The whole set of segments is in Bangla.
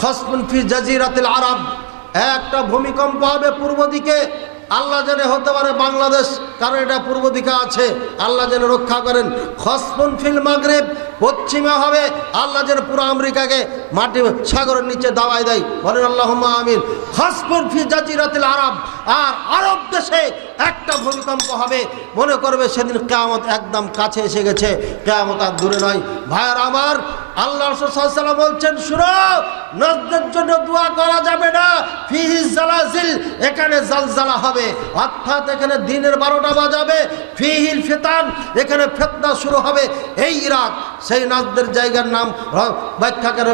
খসফুন ফি জাজিরাতিল আরব, একটা ভূমিকম্প হবে পূর্ব দিকে, আল্লাহ জানে হতে পারে বাংলাদেশ, কারণ এটা পূর্ব দিকে আছে, আল্লাহ যেন রক্ষা করেন। খসফুন ফিল মাগরিব, পশ্চিমে হবে, আল্লাহ যেন পুরো আমেরিকাকে মাটি সাগরের নিচে দাবায় দেয়, বলেন আল্লাহুম্মা আমিন। খসফুন ফি জাজিরাতিল আরব, আর আরব দেশে একটা ভূমিকম্প হবে, মনে করবে সেদিন কিয়ামত একদম কাছে এসে গেছে, কিয়ামত আর দূরে নয়। ভাইয়ার আমার, আল্লাহ রাসূল সাল্লাল্লাহু আলাইহি ওয়াসাল্লাম বলছেন, শুনো, নজদের জন্য দোয়া করা যাবে না, ফিহি জালাজিল, এখানে জালজালা হবে, অর্থাৎ এখানে দিনের 12টা বাজাবে, ফিহিল ফিতান, এখানে ফিতনা শুরু হবে। এই ইরাক, সেই নাজদের জায়গার নাম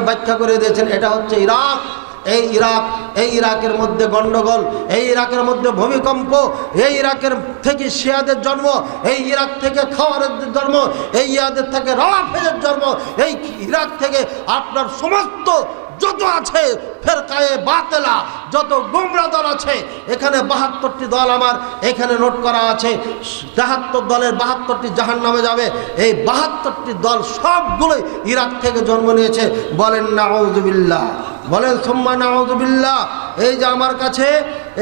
ব্যাখ্যা করে দিয়েছেন, এটা হচ্ছে ইরাক। এই ইরাকের মধ্যে গন্ডগোল, এই ইরাকের মধ্যে ভূমিকম্প, এই ইরাকের থেকে শিয়াদের জন্ম, এই ইরাক থেকে খাওয়ারের জন্ম, এই ইয়াদের থেকে রাওয়াফেজের জন্ম, এই ইরাক থেকে আপনার সমস্ত যত আছে ফেরকায়ে বাতেলা, যত গোমরা দল আছে, এখানে 72টি দল আমার এখানে নোট করা আছে। 73 দলের 72টি জাহান্নামে যাবে। এই 72টি দল সবগুলোই ইরাক থেকে জন্ম নিয়েছে। বলেন নাউযুবিল্লাহ, বলেন সুম্মা নাউযুবিল্লাহ। এই যে আমার কাছে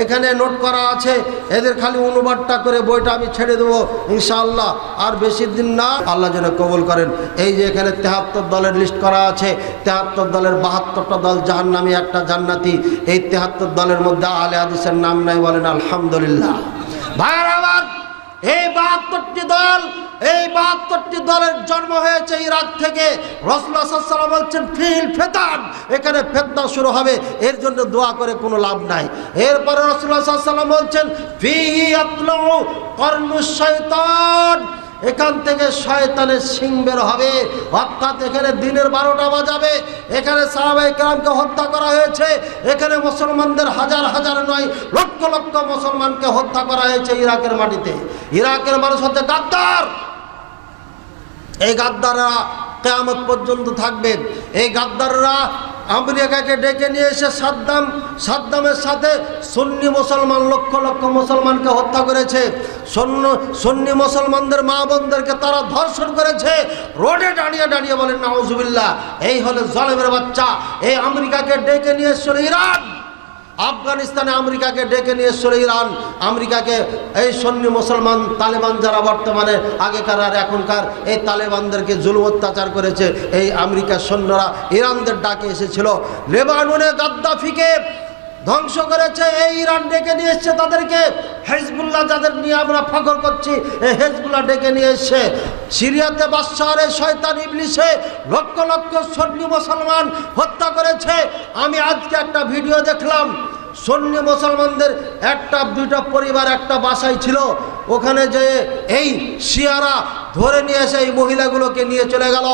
এখানে নোট করা আছে, এদের খালি অনুবাদটা করে বইটা আমি ছেড়ে দেবো ইনশাআল্লাহ, আর বেশি দিন না, আল্লাহ যেন কবুল করেন। এই যে এখানে 73 দলের লিস্ট করা আছে, 73 দলের 72টা দল জাহান্নামী, একটা জান্নাতি। এই 73 দলের মধ্যে আহলে হাদিসের নাম নাই, বলেন আলহামদুলিল্লাহ। ভাইরা আমার, এই 72টি দল, এই 72টি দলের জন্ম হয়েছে ইরাক থেকে। রাসূলুল্লাহ সাল্লাল্লাহু আলাইহি ওয়াসাল্লাম বলছেন ফিল ফিতান, এখানে ফিতনা শুরু হবে, এর জন্য দোয়া করে কোনো লাভ নাই। এরপরে রাসূলুল্লাহ সাল্লাল্লাহু আলাইহি ওয়াসাল্লাম বলছেন ফিহি ইয়াতলু কর্নুশ শাইতান, এখান থেকে শয়তানের শিং বের হবে, অর্থাৎ এখানে দিনের 12টা বাজাবে। এখানে সাহাবায়ে কেরামকে হত্যা করা হয়েছে, এখানে মুসলমানদের হাজার হাজার নয়, লক্ষ লক্ষ মুসলমানকে হত্যা করা হয়েছে ইরাকের মাটিতে। ইরাকের মানুষ হচ্ছে গাদ্দার, এই গাদ্দাররা কিয়ামত পর্যন্ত থাকবে। এই গাদ্দাররা আমেরিকাকে ডেকে নিয়ে এসে সাদ্দামের সাথে সুন্নি মুসলমান লক্ষ লক্ষ মুসলমানকে হত্যা করেছে। সুন্নি মুসলমানদের মা বোনদেরকে তারা ধর্ষণ করেছে, রোডে দাঁড়িয়ে দাঁড়িয়ে, বলেন নাউযুবিল্লাহ। এই হলো জালেমের বাচ্চা। এই আমেরিকাকে ডেকে নিয়ে এসেছিল ইরান, আফগানিস্তানে আমেরিকাকে ডেকে নিয়ে এসেছিল ইরান। আমেরিকাকে এই সুন্নি মুসলমান তালেবান যারা বর্তমানে আগেকার আর এখনকার এই তালেবানদেরকে জুলুম অত্যাচার করেছে, এই আমেরিকার সৈন্যরা ইরানদের ডাকে এসেছিল। লেবাননে গাদ্দাফিকে ধ্বংস করেছে, এই ইরান ডেকে নিয়ে এসছে তাদেরকে। হেজবুল্লাহ যাদের নিয়ে আমরা ফখর করছি, এই হেজবুল্লাহ ডেকে নিয়ে এসছে। সিরিয়াতে বাদশাহর শয়তান ইবলিসে লক্ষ লক্ষ সুন্নি মুসলমান হত্যা করেছে। আমি আজকে একটা ভিডিও দেখলাম, সুন্নি মুসলমানদের একটা দুইটা পরিবার একটা বাসায় ছিল, ওখানে যে এই শিয়ারা ধরে নিয়ে এসে এই মহিলাগুলোকে নিয়ে চলে গেল,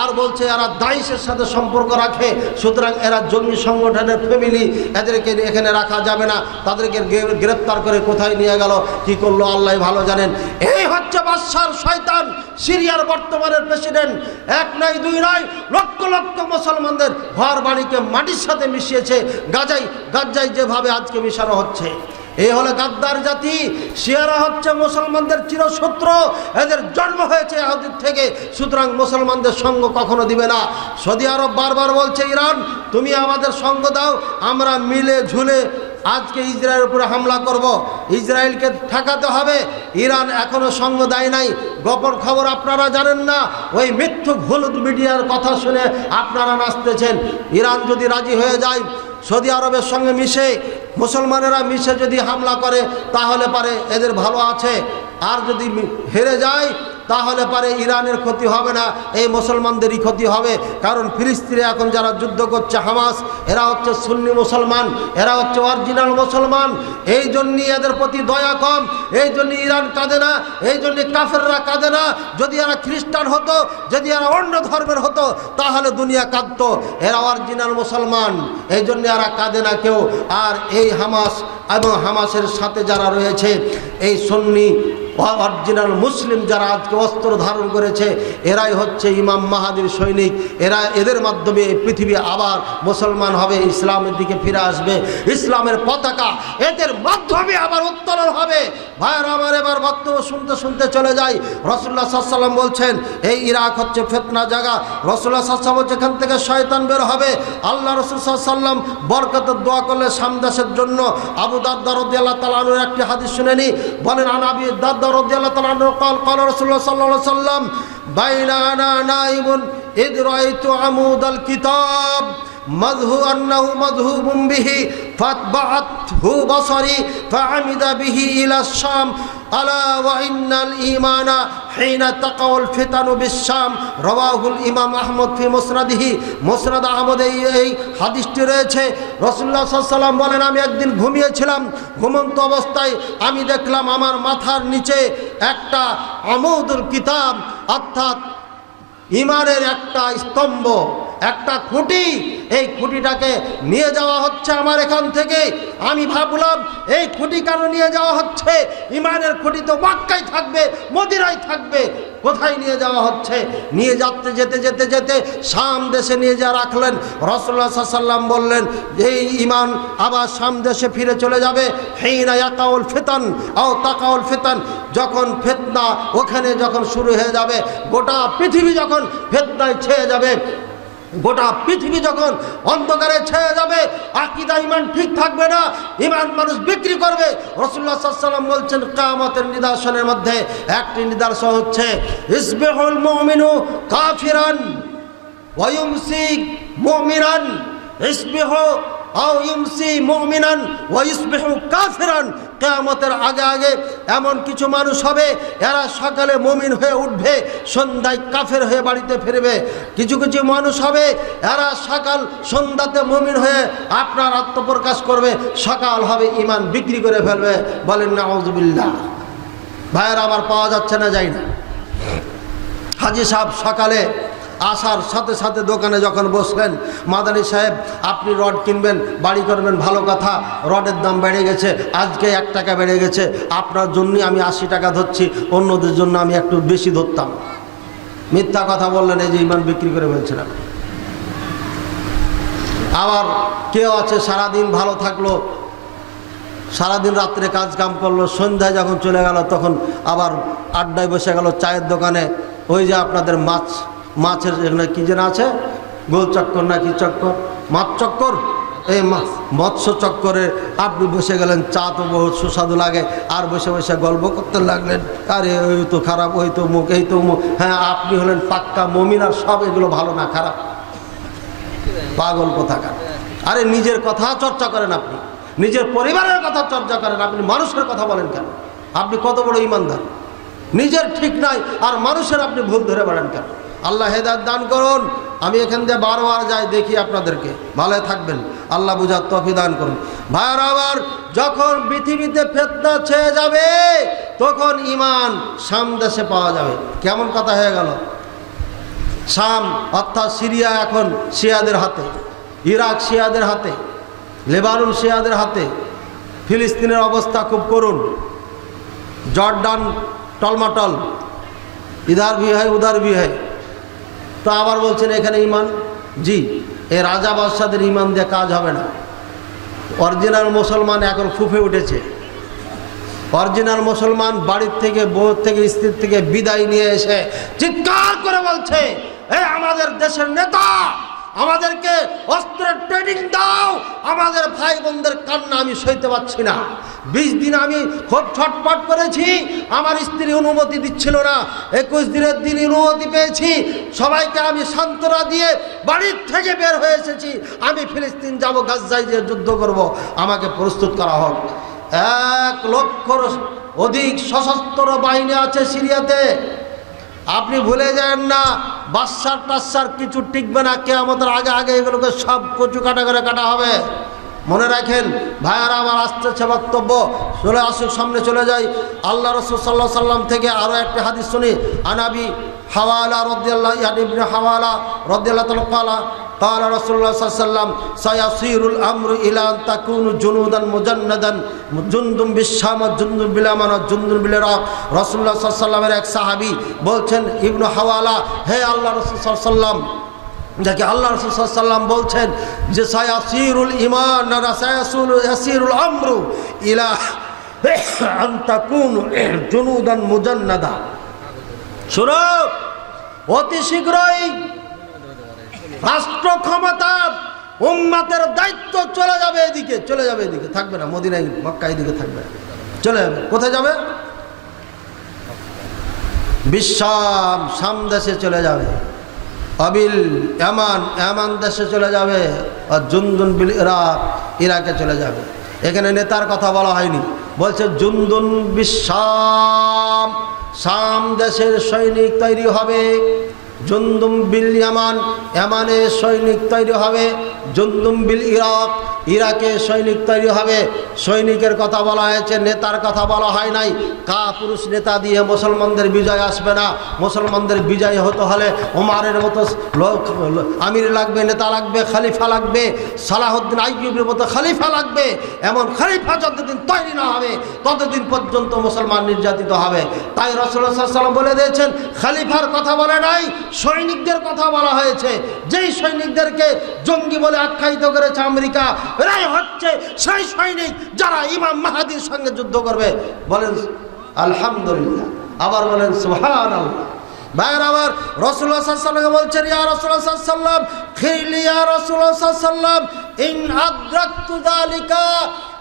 আর বলছে এরা দাইশের সাথে সম্পর্ক রাখে, সুতরাং এরা জঙ্গি সংগঠনের ফ্যামিলি, এদেরকে এখানে রাখা যাবে না। তাদেরকে গ্রেপ্তার করে কোথায় নিয়ে গেল, কি করলো আল্লাহ ভালো জানেন। এই হচ্ছে বাদশার শয়তান, সিরিয়ার বর্তমানের প্রেসিডেন্ট। এক নয় দুই নয়, লক্ষ লক্ষ মুসলমানদের ঘর বাড়িকে মাটির সাথে মিশিয়েছে, গাজায় যেভাবে আজকে মিশানো হচ্ছে। এই হলো গাদ্দার জাতি। শিয়ারা হচ্ছে মুসলমানদের চিরশত্রু, এদের জন্ম হয়েছে ইহুদির থেকে, সুতরাং মুসলমানদের সঙ্গ কখনো দিবে না। সৌদি আরব বারবার বলছে ইরান, তুমি আমাদের সঙ্গ দাও, আমরা মিলে ঝুলে আজকে ইসরায়েলের উপরে হামলা করব, ইসরায়েলকে ঠেকাতে হবে। ইরান এখনো সঙ্গ দেয় নাই। গোপন খবর আপনারা জানেন না, ওই মিথ্যুক হলুদ মিডিয়ার কথা শুনে আপনারা নাচতেছেন। ইরান যদি রাজি হয়ে যায় সৌদি আরবের সঙ্গে মিশে, মুসলমানেরা মিশে যদি হামলা করে, তাহলে পারে এদের ভালো আছে। আর যদি হেরে যায় তাহলে পারে ইরানের ক্ষতি হবে না, এই মুসলমানদেরই ক্ষতি হবে। কারণ ফিলিস্তিনে এখন যারা যুদ্ধ করছে হামাস, এরা হচ্ছে সুন্নি মুসলমান, এরা হচ্ছে অরিজিনাল মুসলমান। এই জন্যই এদের প্রতি দয়া কম, এই জন্য ইরান কাঁদে না, এই জন্য কাফেররা কাঁদে না। যদি এরা খ্রিস্টান হতো, যদি এরা অন্য ধর্মের হতো, তাহলে দুনিয়া কাঁদত। এরা অরিজিনাল মুসলমান, এই জন্য এরা কাঁদে না কেউ। আর এই হামাস এবং হামাসের সাথে যারা রয়েছে, এই সুন্নি অরিজিনাল মুসলিম যারা আজকে অস্ত্র ধারণ করেছে এরাই হচ্ছে ইমাম মাহাদির সৈনিক। এদের মাধ্যমে এই পৃথিবী আবার মুসলমান হবে, ইসলামের দিকে ফিরে আসবে, ইসলামের পতাকা এদের মাধ্যমে আবার উত্তোলন হবে। ভাইয়েরা আমার, এবার বক্তব্য শুনতে শুনতে চলে যাই। রাসূলুল্লাহ সাল্লাল্লাহু আলাইহি ওয়াসাল্লাম বলছেন এই ইরাক হচ্ছে ফিতনা জায়গা। রাসূলুল্লাহ সাল্লাল্লাহু আলাইহি ওয়াসাল্লাম যেখান থেকে শয়তান বের হবে, আল্লাহ রাসূল সাল্লাল্লাহু আলাইহি ওয়াসাল্লাম বরকতের দোয়া করলে সামদাসের জন্য। আবু দারদা রাদিয়াল্লাহু তাআলা আনহুর একটি হাদিস শুনেনি, বলেন আন আবি দারদা রাদিয়াল্লাহু তাআলা আনহু قال قال রাসূলুল্লাহ সাল্লাল্লাহু আলাইহি ওয়াসাল্লাম বাইনা আনা নাইমুন ইদ রাআইতু আমুদাল কিতাব مذهو أنه مذهوب به فاتبعته بصري فعمد به إلى الشام ألا وإن الإيمان حين تقع الفتن بالشام رواه الإمام أحمد في مسنده। মুসনাদ আহমদ এই হাদিসটি রয়েছে। রাসূলুল্লাহ সাল্লাল্লাহু আলাইহি ওয়াসাল্লাম বলেন আমি একদিন ঘুমিয়েছিলাম, ঘুমন্ত অবস্থায় আমি দেখলাম আমার মাথার নিচে একটা আমুদুল কিতাব অর্থাৎ ইমানের একটা স্তম্ভ, একটা খুঁটি, এই খুঁটিটাকে নিয়ে যাওয়া হচ্ছে আমার এখান থেকে। আমি ভাবলাম এই খুঁটি কেন নিয়ে যাওয়া হচ্ছে? ইমানের খুঁটি তো মক্কায় থাকবে, মদিনায় থাকবে, কোথায় নিয়ে যাওয়া হচ্ছে? নিয়ে যেতে যেতে যেতে যেতে শাম দেশে নিয়ে যা রাখলেন। রাসূলুল্লাহ সাল্লাল্লাহু আলাইহি ওয়াসাল্লাম বললেন এই ইমান আবার শাম দেশে ফিরে চলে যাবে। হিনা ইয়াকাউল ফিতান আও তাকাউল ফিতান, যখন ফিতনা ওখানে যখন শুরু হয়ে যাবে, গোটা পৃথিবী যখন ফিতনায় ছেয়ে যাবে, গোটা পৃথিবী যখন অন্ধকারে ছেয়ে যাবে, আকীদা ঈমান ঠিক থাকবে না, ঈমান মানুষ বিক্রি করবে। রাসূলুল্লাহ সাল্লাল্লাহু আলাইহি ওয়াসাল্লাম বলছেন কিয়ামতের নিদর্শনের মধ্যে একটি নিদর্শন হচ্ছে ইসবিহুল মুমিনু কাফিরান ওয়া ইউমসি মুমিনান, ইসবিহু আও ইউমসি মুমিনান ওয়া ইসবিহু কাফিরান। কিয়ামতের আগে আগে এমন কিছু মানুষ হবে, এরা সকালে মুমিন হয়ে উঠবে, সন্ধ্যায় কাফের হয়ে বাড়িতে ফিরবে। কিছু কিছু মানুষ হবে, এরা সকাল সন্ধ্যাতে মুমিন হয়ে আপনার আত্মপ্রকাশ করবে, সকাল হবে ঈমান বিক্রি করে ফেলবে। বলেন নাউযুবিল্লাহ। ভাইয়েরা আমার, পাওয়া যাচ্ছে না, যাই না। হাজী সাহেব সকালে আসার সাথে সাথে দোকানে যখন বসলেন, মাদানী সাহেব আপনি রড কিনবেন, বাড়ি করবেন, ভালো কথা, রডের দাম বেড়ে গেছে, আজকে 1 টাকা বেড়ে গেছে, আপনার জন্যই আমি 80 টাকা ধরছি, অন্যদের জন্য আমি একটু বেশি ধরতাম। মিথ্যা কথা বললেন, এই যে ঈমান বিক্রি করে ফেলছিলাম। আবার কেউ আছে সারাদিন ভালো থাকলো, সারাদিন রাত্রে কাজ কাম করলো, সন্ধ্যায় যখন চলে গেল তখন আবার আড্ডায় বসে গেল চায়ের দোকানে। ওই যে আপনাদের মাছের এখানে কী যেন আছে, গোল চক্কর না কি চক্কর, মাছ চক্কর, এই মৎস্য চক্করে আপনি বসে গেলেন, চা তো বহুত সুস্বাদু লাগে, আর বসে বসে গল্প করতে লাগলেন, আরে ওই তো খারাপ, ওই তো মুখ, এই তো মুখ। হ্যাঁ, আপনি হলেন পাক্কা মুমিন, আর সব এগুলো ভালো না, খারাপ, পাগল কোথাকার। আরে নিজের কথা চর্চা করেন, আপনি নিজের পরিবারের কথা চর্চা করেন, আপনি মানুষের কথা বলেন কেন? আপনি কত বড় ইমানদার? নিজের ঠিক নাই আর মানুষের আপনি ভুল ধরে বেড়ান কেন? আল্লাহ হেদায়েত দান করুন। আমি এখান দিয়ে বারবার যাই, দেখি আপনাদেরকে, ভালো থাকবেন, আল্লাহ বুঝার তৌফিক দান করুন। ভাইরা আবার, যখন পৃথিবীতে ফিতনা ছেয়ে যাবে তখন ঈমান শাম দেশে পাওয়া যাবে। কেমন কথা হয়ে গেল? শাম অর্থাৎ সিরিয়া এখন শিয়াদের হাতে, ইরাক শিয়াদের হাতে, লেবানন শিয়াদের হাতে, ফিলিস্তিনের অবস্থা খুব করুণ, জর্ডান টলমাটল, ইধার ভি হয় উধার ভি হয়। তো আবার বলছেন এখানে ঈমান, জি, এই রাজা বাদশাদের ঈমান দিয়ে কাজ হবে না। অরিজিনাল মুসলমান এখন ফুফে উঠেছে। অরিজিনাল মুসলমান বাড়ির থেকে, বউ থেকে, স্ত্রীর থেকে বিদায় নিয়ে এসে চিৎকার করে বলছে, এই আমাদের দেশের নেতা, আমাদেরকে অস্ত্রের ট্রেনিং দাও, আমাদের ভাই বোনদের কান্না আমি সইতে পারছি না। 20 দিন আমি খুব ছটফট করেছি, আমার স্ত্রী অনুমতি দিচ্ছিল না, 21 দিনের দিন অনুমতি পেয়েছি, সবাইকে আমি সান্ত্বনা দিয়ে বাড়ির থেকে বের হয়ে এসেছি, আমি ফিলিস্তিন যাব, গাজায় যে যুদ্ধ করব, আমাকে প্রস্তুত করা হোক। 1 লক্ষর অধিক সশস্ত্র বাহিনী আছে সিরিয়াতে। আপনি ভুলে যান না, বাচ্চার টাচ্চার কিছু টিকবে না, কিয়ামতের আগে আগে এগুলোকে সব কচু কাটা করে কাটা হবে। মনে রাখেন ভাইয়ারা, আমার আসছে বক্তব্য, চলে আসুক, সামনে চলে যাই। আল্লাহ রাসূল সাল্লাল্লাহু আলাইহি সাল্লাম থেকে আরও একটা হাদিস শুনি। আনাবি হাওয়ালা রাদিয়াল্লাহু ইবনে হাওয়ালা রাদিয়াল্লাহু তাআলা قال رسول الله صلى الله عليه وسلم سيصير الأمر إلى أن تكون جنودا مجندا جند بالشام جند باليمن جند بالعراق রাসূলুল্লাহ সাল্লাল্লাহু আলাইহি ওয়াসাল্লামের এক সাহাবী বলছেন ইবনে হাওয়ালা, হে আল্লাহ রাসূল সাল্লাল্লাহু আলাইহি ওয়াসাল্লাম, যাকে আল্লাহ রাসূল সাল্লাল্লাহু আলাইহি ওয়াসাল্লাম বলছেন যে সায়াসিরুল ঈমান না সায়াসিরুল আমরু ইলা আন তাকুনু জুনুদান মুজান্নাদা। শুনো, অতি শীঘ্রই রাষ্ট্র ক্ষমতা উম্মতের দায়িত্ব চলে যাবে এদিকে, থাকবে না মদিনায় মক্কা এদিকে থাকবে, চলে যাবে। কোথায় যাবে? বিশাম, শাম দেশে চলে যাবে। আবিল ইয়ামান দেশে চলে যাবে। আর জুনদুন বিল ইরাক, ইরাকে চলে যাবে। এখানে নেতার কথা বলা হয়নি, বলছে জুনদুন বিশাম, শাম দেশের সৈনিক তৈরি হবে। জুনদুম বিল ইয়ামান, ইয়ামানে সৈনিক তৈরি হবে। জুনদুম বিল ইরাক, ইরাকে সৈনিক তৈরি হবে। সৈনিকের কথা বলা হয়েছে, নেতার কথা বলা হয় নাই। কাপুরুষ নেতা দিয়ে মুসলমানদের বিজয় আসবে না। মুসলমানদের বিজয় হতে হলে ওমরের মতো আমির লাগবে, নেতা লাগবে, খলিফা লাগবে, সালাহউদ্দিন আইয়ুবের মতো খলিফা লাগবে। এমন খলিফা যতদিন তৈরি না হবে ততদিন পর্যন্ত মুসলমান নির্যাতিত হবে। তাই রাসূলুল্লাহ সাল্লাল্লাহু আলাইহি ওয়াসাল্লাম বলে দিয়েছেন, খলিফার কথা বলে নাই, সৈনিকদের কথা বলা হয়েছে। যেই সৈনিকদেরকে জঙ্গি বলে আখ্যায়িত করেছে আমেরিকা, এরাই হচ্ছে সেই সৈনিক যারা ইমাম মাহদীর সঙ্গে যুদ্ধ করবে। বলেন আলহামদুলিল্লাহ, আবার বলেন সুবহানাল্লাহ। ভাইয়ের আবার রাসূলুল্লাহ সাল্লাল্লাহু আলাইহি ওয়াসাল্লাম বলছেন, ইয়া রাসূলুল্লাহ সাল্লাল্লাহু আলাইহি ওয়াসাল্লাম খিরলি ইয়া রাসূলুল্লাহ সাল্লাল্লাহু আলাইহি ওয়াসাল্লাম ইন আদরাকতু যালিকা,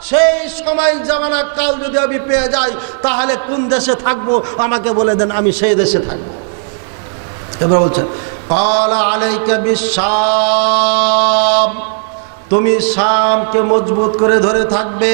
সেই সময় জামানা কাল যদি আমি পেয়ে যাই তাহলে কোন দেশে থাকবো আমাকে বলে দেন, আমি সেই দেশে থাকবো। এবার বলছেন ক্বালা আলাইকা বিশ-শাম, তুমি শামকে মজবুত করে ধরে থাকবে,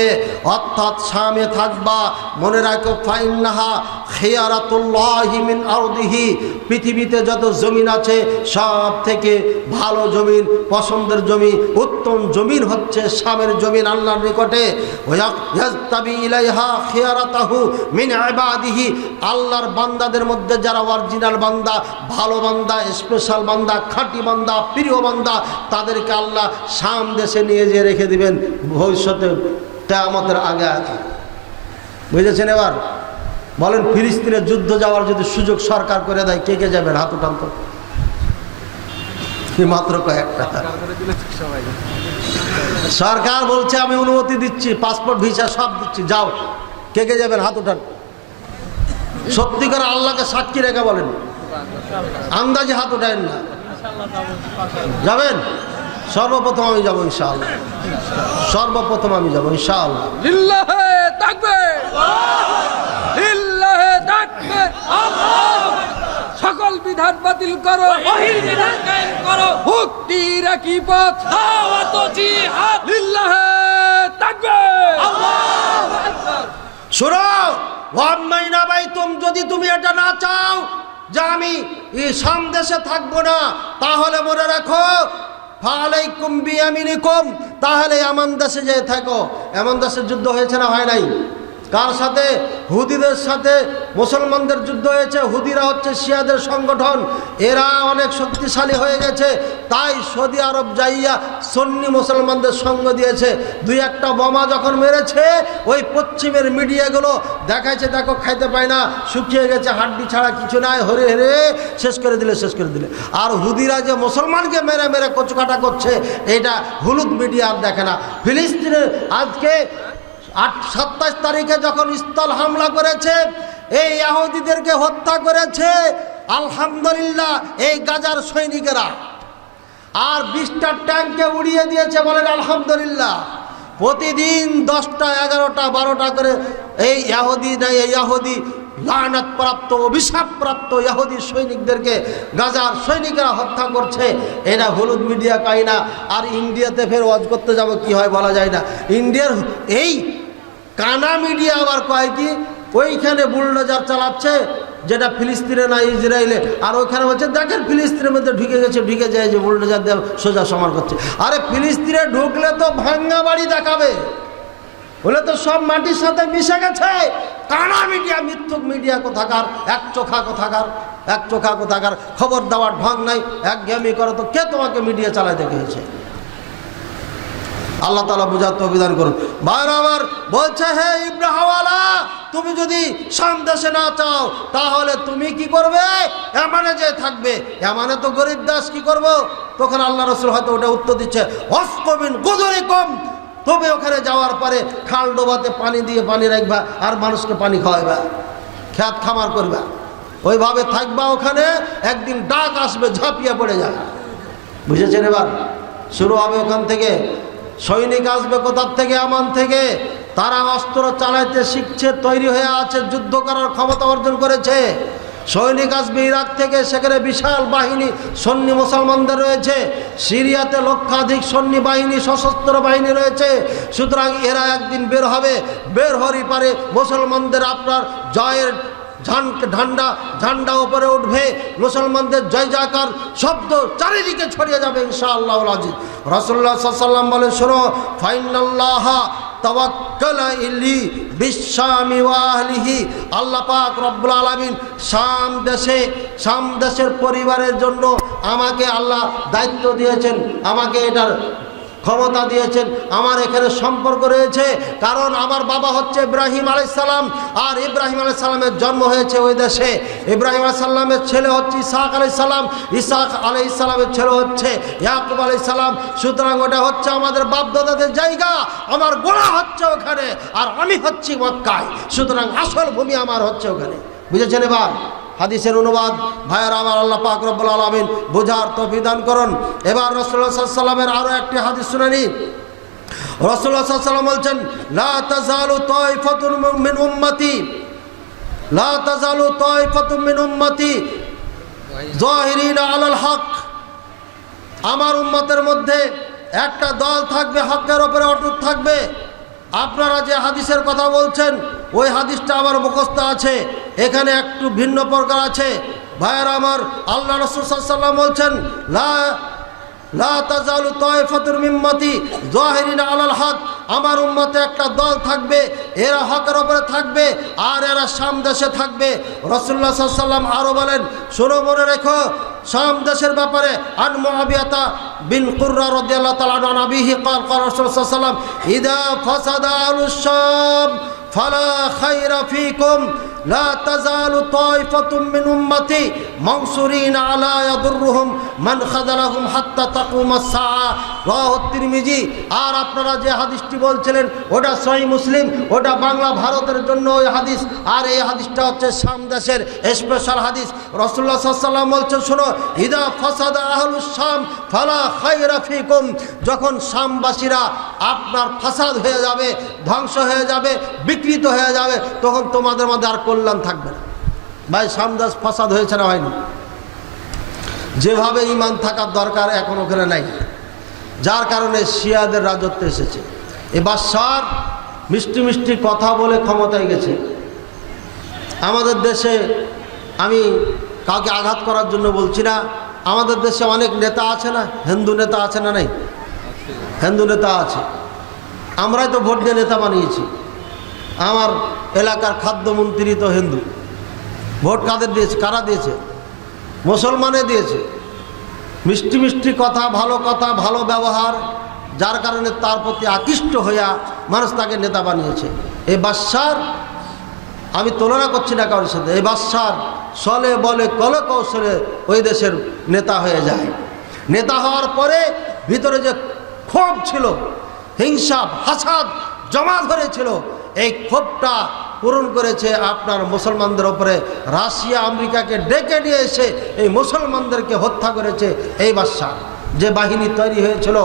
অর্থাৎ শামে থাকবা। মনে রাখো ফাইন্নাহা খিয়ারাতুল্লাহি মিন আরদিহি, পৃথিবীতে যত জমিন আছে সব থেকে ভালো জমিন, পছন্দের জমি, উত্তম জমিন হচ্ছে শামের জমিন আল্লাহর নিকটে। ইয়াজতাবি ইলাইহা খিয়ারাতাহু মিন ইবাদিহি, আল্লাহর বান্দাদের মধ্যে যারা অরিজিনাল বান্দা, ভালো বান্দা, স্পেশাল বান্দা, খাঁটি বান্দা, প্রিয় বান্দা, তাদেরকে আল্লাহ শাম দেশে নিয়ে যেয়ে রেখে দিবেন ভবিষ্যতে কিয়ামতের আগে আগে। বুঝেছেন? এবার বলেন, ফিলিস্তিনের যুদ্ধ যাওয়ার যদি সুযোগ সরকার করে দেয়, কে কে যাবেন? হাত উঠান তো। মাত্র কয়েকটা সরকার বলছে আমি অনুমতি দিচ্ছি, পাসপোর্ট ভিসা সব দিচ্ছি, যাও। কে কে যাবেন? হাত উঠান। সত্যি করে আল্লাহকে সাক্ষী রেখে বলেন, আন্দাজে হাত উঠায়েন না। যাবেন? সর্বপ্রথম আমি যাবো ইনশাআল্লাহ, সর্বপ্রথম আমি যাবো ইনশাআল্লাহ। লিল্লাহে তাকবীর, লিল্লাহে তাকবীর। সকল বিধান বাতিল করো, ওহির বিধান কায়েম করো, মুক্তির একই পথ, দাওয়াত ও জিহাদ। লিল্লাহে তাকবীর, আল্লাহু আকবার। শুনো, ওয়াম্মাইনা বাইতুম, যদি তুমি এটা না চাও যে আমি এই শাম দেশে থাকবো না, তাহলে মনে রাখো ফালাইকুম বিয়ামিনিকুম, তাহলে এমন দেশে যেয়ে থাকো। এমন দেশের যুদ্ধ হয়েছে না হয় নাই? কার সাথে? হুদিদের সাথে মুসলমানদের যুদ্ধ হয়েছে। হুদিরা হচ্ছে শিয়াদের সংগঠন, এরা অনেক শক্তিশালী হয়ে গেছে। তাই সৌদি আরব যাইয়া সুন্নি মুসলমানদের সঙ্গ দিয়েছে। দুই একটা বোমা যখন মেরেছে, ওই পশ্চিমের মিডিয়াগুলো দেখাইছে, দেখো খাইতে পায় না, শুকিয়ে গেছে, হাড্ডি ছাড়া কিছু নাই, হরে হরে শেষ করে দিলে। আর হুদিরা যে মুসলমানকে মেরে মেরে কচুকাটা করছে, এটা হলুদ মিডিয়া আর দেখে না। ফিলিস্তিনে আজকে 27 তারিখে যখন স্থল হামলা করেছে, এই ইহুদিদেরকে হত্যা করেছে আলহামদুলিল্লাহ এই গাজার সৈনিকেরা। আর 20টা ট্যাঙ্ককে উড়িয়ে দিয়েছে, বলেন আলহামদুলিল্লাহ। প্রতিদিন 10টা 11টা 12টা করে এই ইহুদি লানত প্রাপ্ত, অভিশাপ প্রাপ্ত ইহুদি সৈনিকদেরকে গাজার সৈনিকরা হত্যা করছে। এরা হলুদ মিডিয়া পায় না। আর ইন্ডিয়াতে ফের ওয়াজ করতে যাব, কি হয় বলা যায় না। ইন্ডিয়ার এই কানা মিডিয়া আবার কয় কি, ওইখানে বুলডোজার চালাচ্ছে, যেটা ফিলিস্তিনে না ইসরায়েলে। আর ওইখানে বলছে দেখেন ফিলিস্তিনের মধ্যে ঢুকে যায় যে বুলডোজার দিয়ে সোজা সমান করছে। আরে ফিলিস্তিনে ঢুকলে তো ভাঙ্গা বাড়ি দেখাবে, বলে তো সব মাটির সাথে মিশে গেছে। কানা মিডিয়া, মিথ্যুক মিডিয়া কোথাকার, এক চোখা কোথাকার। এক চোখা কোথাকার, খবর দেওয়ার ঢং নাই, একঘেয়েমি করো তো কে তোমাকে মিডিয়া চালাতে গিয়েছে? আল্লাহ তাআলা বুঝার তৌফিক করুন। ভাইরা আমার বলছে, হে ইব্রাহিমওয়ালা, তুমি যদি শাম দেশে না চাও তাহলে তুমি কি করবে? ইয়ামানে যে থাকবে। ইয়ামানে তো গরিব দাস, কি করব? তখন আল্লাহ রাসূল হয়তো ওটা উত্তর দিচ্ছে, ওয়াসকুমিন গুজরিকুম, তবে ওখানে যাওয়ার পরে খাল ডোবাতে পানি দিয়ে পানি রাখবা আর মানুষকে পানি খাওয়াইবা, খেত খামার করবা, ওইভাবে থাকবা ওখানে। একদিন ডাক আসবে, ঝাঁপিয়ে পড়ে যাবে। বুঝেছেন? এবার শুরু হবে ওখান থেকে। সৈনিক আসবে কোথার থেকে? আমান থেকে। তারা অস্ত্র চালাইতে শিখছে, তৈরি হয়ে আছে, যুদ্ধ করার ক্ষমতা অর্জন করেছে। সৈনিক আসবে ইরাক থেকে, সেখানে বিশাল বাহিনী সন্নি মুসলমানদের রয়েছে। সিরিয়াতে লক্ষাধিক সন্নি বাহিনী, সশস্ত্র বাহিনী রয়েছে। সুতরাং এরা একদিন বের হবে, বের হওয়ারই পারে মুসলমানদের আপনার জয়ের ঝান্ডা উপরে উঠবে, মুসলমানদের জয় জয়কার শব্দ চারিদিকে ছড়িয়ে যাবে ইনশাআল্লাহুল আজিজ। রাসূলুল্লাহ সাল্লাল্লাহু আলাইহি ওয়াসাল্লাম বলে, শোনো, ফাইনাল্লাহা তাওয়াক্কালা ইলি বিশামি ওয়া আহলিহি, আল্লাহ পাক রব্বুল আলামিন শাম দেশের পরিবারের জন্য আমাকে আল্লাহ দায়িত্ব দিয়েছেন, আমাকে এটার ক্ষমতা দিয়েছেন। আমার এখানে সম্পর্ক রয়েছে, কারণ আমার বাবা হচ্ছে ইব্রাহিম আলাইহিস সালাম, আর ইব্রাহিম আলাইহিস সালামের জন্ম হয়েছে ওই দেশে। ইব্রাহিম আলাইহিস সালামের ছেলে হচ্ছে ইসহাক আলাইহিস সালাম, ইসহাক আলাইহিস সালামের ছেলে হচ্ছে ইয়াকুব আলাইহিস সালাম। সুতরাং ওটা হচ্ছে আমাদের বাপদাদাদের জায়গা, আমার গোড়া হচ্ছে ওখানে, আর আমি হচ্ছি মক্কায়। সুতরাং আসল ভূমি আমার হচ্ছে ওখানে। বুঝেছেন? এবার হাদিসের অনুবাদ ভাইয়েরা আমার, আল্লাহ পাক রব্বুল আলামিন বোঝার তৌফিক দান করুন। এবার রাসূলুল্লাহ সাল্লাল্লাহু আলাইহি ওয়াসাল্লামের আরো একটি হাদিস শুনানি। রাসূলুল্লাহ সাল্লাল্লাহু আলাইহি ওয়াসাল্লাম বলছেন, লা তাযালু তায়ফাতুন মিন উম্মতি, লা তাযালু তায়ফাতুন মিন উম্মতি যাহিরিনা আলাল হক, আমার উম্মতের মধ্যে একটা দল থাকবে, হকের উপরে অটুট থাকবে। আপনারা যে হাদিসের কথা বলছেন ওই হাদিসটা আমার মুখস্থ আছে, এখানে একটু ভিন্ন প্রকার আছে। ভাইয়েরা আমার, আল্লাহ রাসূল সাল্লাল্লাহু আলাইহি ওয়াসাল্লাম বলছেন, লা তাযালু তায়ফাতুন মিন উম্মতি যাহিরিনা আলাল হক, আমার উম্মতে একটা দল থাকবে, এরা হকের উপরে থাকবে আর এরা শাম দেশে থাকবে। রাসূলুল্লাহ সাল্লাল্লাহু আলাইহি ওয়াসাল্লাম আরো বলেন, শোনো, মনে রেখো শাম দেশের ব্যাপারে। আন মুআবিয়াতা বিন কুররা রাদিয়াল্লাহু তাআলা আন আবিহি قال قال রাসূলুল্লাহ সাল্লাল্লাহু আলাইহি ওয়াসাল্লাম, ইযা ফাসাদা আহলুশ শাম ফালা খায়রা ফীকুম লা তাযালু তায়ফাতুম মিন উম্মতি মানসুরিনা আলা ইয়াদুররুহুম মান খাযালাহুম হাত্তা তাকুমাস সাআ, রাওয়াহু তিরমিজি। আর আপনারা যে হাদিসটি বলছিলেন ওটা সহিহ মুসলিম, ওটা বাংলা ভারতের জন্য ওই হাদিস, আর এই হাদিসটা হচ্ছে শাম দেশের স্পেশাল হাদিস। রাসূলুল্লাহ সাল্লাল্লাহু আলাইহি ওয়াসাল্লাম বলছেন, শোনো, ইদা ফাসাদা আহলুশ শাম ফালা খায়রা ফীকুম, যখন শামবাসীরা আপনার ফাসাদ হয়ে যাবে, ধ্বংস হয়ে যাবে, বিকৃত হয়ে যাবে, তখন তোমাদের মধ্যে আর কল্যাণ থাকবে না। ভাই, শামদাস ফাসাদ হয়েছে না হয়নি? যেভাবে ঈমান থাকার দরকার এখন ওখানে নাই, যার কারণে শিয়াদের রাজত্ব এসেছে। এ বাদশার মিষ্টি মিষ্টি কথা বলে ক্ষমতায় গেছে। আমাদের দেশে, আমি কাউকে আঘাত করার জন্য বলছি না, আমাদের দেশে অনেক নেতা আছে না, হিন্দু নেতা আছে না? নাই, হিন্দু নেতা আছে। আমরাই তো ভোট দিয়ে নেতা বানিয়েছি। আমার এলাকার খাদ্যমন্ত্রী তো হিন্দু। ভোট কাদের দিয়েছে? কারা দিয়েছে? মুসলমানে দিয়েছে। মিষ্টি মিষ্টি কথা, ভালো ব্যবহার, যার কারণে তার প্রতি আকৃষ্ট হইয়া মানুষ তাকে নেতা বানিয়েছে। এই বাদশার, আমি তুলনা করছি না কারোর সাথে, এই বাদশার চলে বলে কলে কৌশলে ওই দেশের নেতা হয়ে যায়। নেতা হওয়ার পরে ভিতরে যে ক্ষোভ ছিল, হিংসা ফাসাদ জমা ধরেছিল, এই ক্ষোভটা পূরণ করেছে আপনার মুসলমানদের ওপরে। রাশিয়া আমেরিকাকে ডেকে নিয়ে এসে এই মুসলমানদেরকে হত্যা করেছে এই বাদশা। যে বাহিনী তৈরি হয়েছিল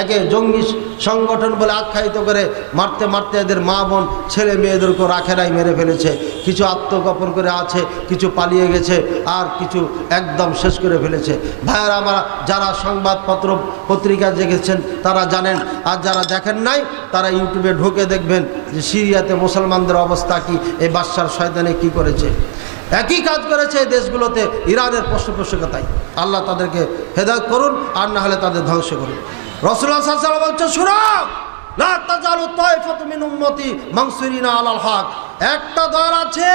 একে জঙ্গি সংগঠন বলে আখ্যায়িত করে মারতে মারতে এদের মা বোন ছেলে মেয়েদেরকে রাখেরাই মেরে ফেলেছে। কিছু আত্মগোপন করে আছে, কিছু পালিয়ে গেছে, আর কিছু একদম শেষ করে ফেলেছে। ভাইয়েরা আমার, যারা সংবাদপত্র পত্রিকা দেখেছেন তারা জানেন, আর যারা দেখেন নাই তারা ইউটিউবে ঢুকে দেখবেন যে সিরিয়াতে মুসলমানদের অবস্থা কি, এই বাদশার শয়তানে কি করেছে। একই কাজ করেছে এই দেশগুলোতে, ইরানের পৃষ্ঠপোষকতায়। আল্লাহ তাদেরকে হেদায়েত করুন, আর না হলে তাদের ধ্বংস করুন। রাসূলুল্লাহ সাল্লাল্লাহু আলাইহি ওয়াসাল্লাম বলছে, শুনো, লা তাযালু তায়ফাতুম মিন উম্মতি মানসুরিনা আলাল হক, একটা দল আছে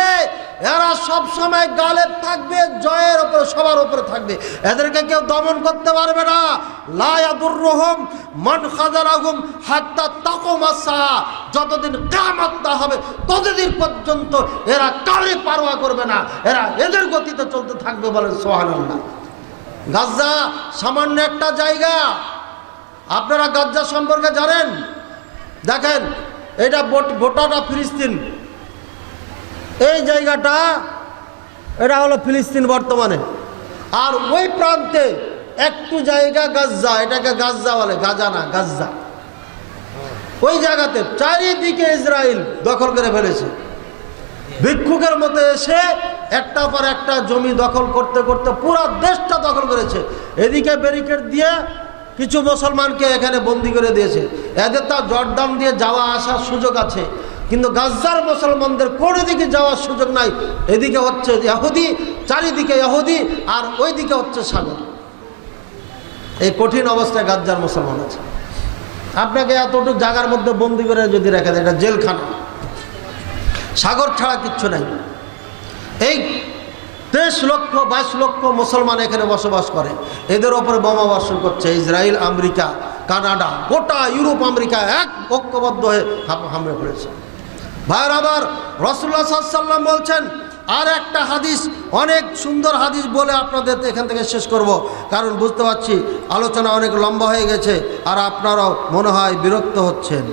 এরা সব সময় গালেব থাকবে, জয়ের উপরে, সবার উপরে থাকবে, এদেরকে কেউ দমন করতে পারবে না। লা ইয়াদুররুহুম মান খাযালাহুম হাত্তা তাকুম আস-সাআ, যতদিন কিয়ামত না হবে ততদিন পর্যন্ত এরা কারে পারোয়া করবে না, এরা এদের গতিতে চলতে থাকবে। বলেন সুবহানাল্লাহ। গাজা সামান্য একটা জায়গা, আপনারা গাজা সম্পর্কে জানেন? দেখেন, এটা গোটাটা ফিলিস্তিন, এই জায়গাটা এটা হলো ফিলিস্তিন বর্তমানে। আর ওই প্রান্তে একটু জায়গা গাজা, এটাকে গাজা বলে, গাজা না, গাজা। ওই জায়গাতে চারিদিকে ইসরায়েল দখল করে ফেলেছে। ভিক্ষুকের মতো এসে একটা পর একটা জমি দখল করতে করতে পুরো দেশটা দখল করেছে। এদিকে ব্যারিকেড দিয়ে কিছু মুসলমানকে এখানে বন্দি করে দিয়েছে। এদের তো জর্ডান দিয়ে যাওয়া আসার সুযোগ আছে, কিন্তু গাজ্জার মুসলমানদের কোনো দিকে যাওয়ার সুযোগ নাই। এদিকে হচ্ছে ইহুদি, চারিদিকে ইহুদি, আর ওইদিকে হচ্ছে সাগর। এই কঠিন অবস্থায় গাজ্জার মুসলমান আছে। আপনাকে এতটুকু জায়গার মধ্যে বন্দি করে যদি রেখে দেয়, এটা জেলখানা, সাগর ছাড়া কিচ্ছু নাই। এই 23 লক্ষ 22 লক্ষ মুসলমান এখানে বসবাস করে, এদের ওপরে বোমা বর্ষণ করছে ইসরায়েল, আমেরিকা, কানাডা, গোটা ইউরোপ, আমেরিকা এক ঐক্যবদ্ধ হয়ে হামলে পড়েছে। ভাইয়ের আবার রাসূলুল্লাহ সাল্লাল্লাহু আলাইহি ওয়াসাল্লাম বলছেন, আর একটা হাদিস, অনেক সুন্দর হাদিস বলে আপনাদের এখান থেকে শেষ করব, কারণ বুঝতে পারছি আলোচনা অনেক লম্বা হয়ে গেছে আর আপনারাও মনে হয় বিরক্ত হচ্ছেন।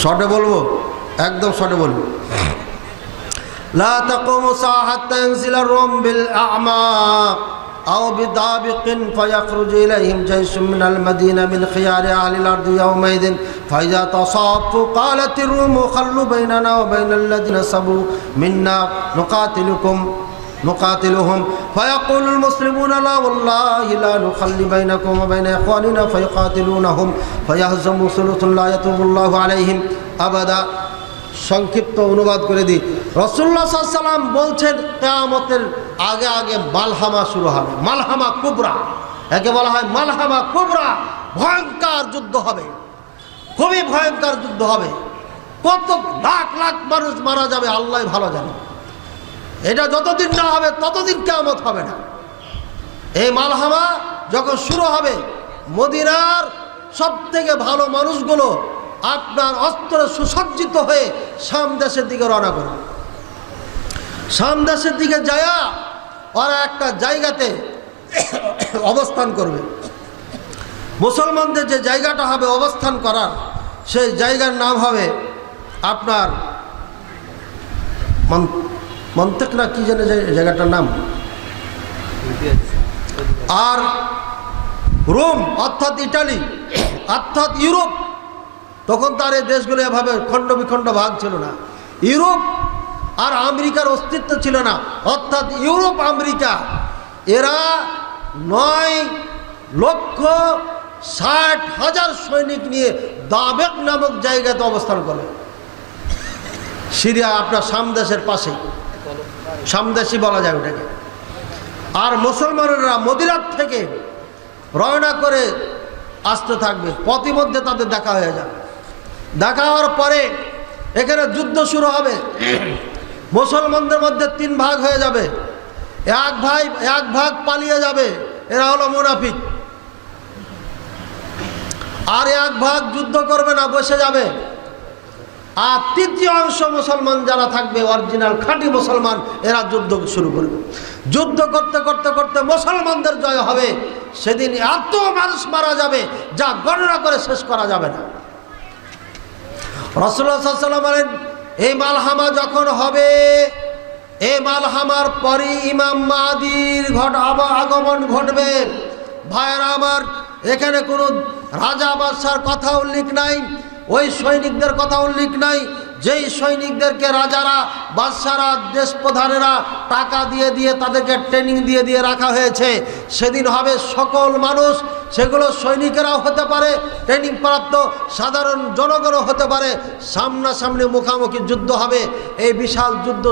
শর্টে বলবো, একদম শর্টে বলবো। লা তাকুমু সাআ হাত্তা ইয়ানজিলা আর-রুম বিল আ'মাক আও বিদাবিকিন ফায়াখরুজু ইলাইহিম জাইশুম মিনাল মাদিনা মিন খিয়ারি আহলিল আরদি ইয়াওমাইদিন ফাইজা তাসাফু ক্বালাতির রুমু খাল্লু বাইনানা ওয়া বাইনাল্লাযিনা সাবু মিন্না نقاتلهم فيقول المسلمون لا والله لا نخلي بينكم وبين إخواننا فيقاتلونهم فيهزم ثلث لا يتوب الله عليهم أبدا। সংক্ষিপ্ত অনুবাদ করে দিই, রাসূলুল্লাহ সাল্লাল্লাহু আলাইহি ওয়াসাল্লাম বলছেন কিয়ামতের আগে আগে মালহামা শুরু হবে, মালহামা কুবরা, একে বলা হয় মালহামা কুবরা। ভয়ঙ্কর যুদ্ধ হবে, খুবই ভয়ঙ্কর যুদ্ধ হবে। কত লাখ লাখ মানুষ মারা যাবে আল্লাহ ভালো জানে। এটা যতদিন না হবে ততদিন কিয়ামত হবে না। এই মালহামা যখন শুরু হবে, মদিনার সব থেকে ভালো মানুষগুলো আপনার অস্ত্রে সুসজ্জিত হয়ে শাম দেশের দিকে রওনা করবে। শাম দেশের দিকে যায়া ওরা একটা জায়গাতে অবস্থান করবে। মুসলমানদের যে জায়গাটা হবে অবস্থান করার, সেই জায়গার নাম হবে আপনার মন্তেক না কি জানে জায়গাটার নাম, আর রোম অর্থাৎ ইটালি অর্থাৎ ইউরোপ। তখন তার এই দেশগুলো এভাবে খণ্ড বিখণ্ড ভাগ ছিল না। ইউরোপ আর আমেরিকার অস্তিত্ব ছিল না, অর্থাৎ ইউরোপ আমেরিকা এরা 9,60,000 সৈনিক নিয়ে দাবেক নামক জায়গাতে অবস্থান করে। সিরিয়া আপনার শাম দেশের পাশে, সামদেশি বলা যায় ওটাকে। আর মুসলমানেরা মদিনার থেকে রওনা করে আসতে থাকবে, পথিমধ্যে তাদের দেখা হয়ে যাবে। দেখা হওয়ার পরে এখানে যুদ্ধ শুরু হবে। মুসলমানদের মধ্যে 3 ভাগ হয়ে যাবে, এক ভাগ পালিয়ে যাবে, এরা হলো মুনাফিক। আর এক ভাগ যুদ্ধ করবে না, বসে যাবে। আর তৃতীয় অংশ মুসলমান যারা থাকবে, অরিজিনাল খাঁটি মুসলমান, এরা যুদ্ধ শুরু করবে। যুদ্ধ করতে করতে করতে মুসলমানদের জয় হবে। সেদিন এত মানুষ মারা যাবে যা গণনা করে শেষ করা যাবে না। রাসূলুল্লাহ সাল্লাল্লাহু আলাইহি ওয়াসাল্লাম বলেন, এই মালহামা যখন হবে, এই মালহামার পরে ইমাম মাহদীর আগমন ঘটবে। ভাইয়েরা আমার, এখানে কোনো রাজা বাদশার কথা উল্লেখ নাই, ওই সৈনিকদের কথা উল্লেখ নাই যেই সৈনিকদেরকে রাজারা, বাদশারা, দেশ প্রধানেরা টাকা দিয়ে দিয়ে তাদেরকে ট্রেনিং দিয়ে দিয়ে রাখা হয়েছে, সেদিন হবে সকল মানুষ, সেগুলো সৈনিকেরাও হতে পারে, ট্রেনিং প্রাপ্ত সাধারণ জনগণও হতে পারে, সামনাসামনি মুখামুখি যুদ্ধ হবে। এই বিশাল যুদ্ধ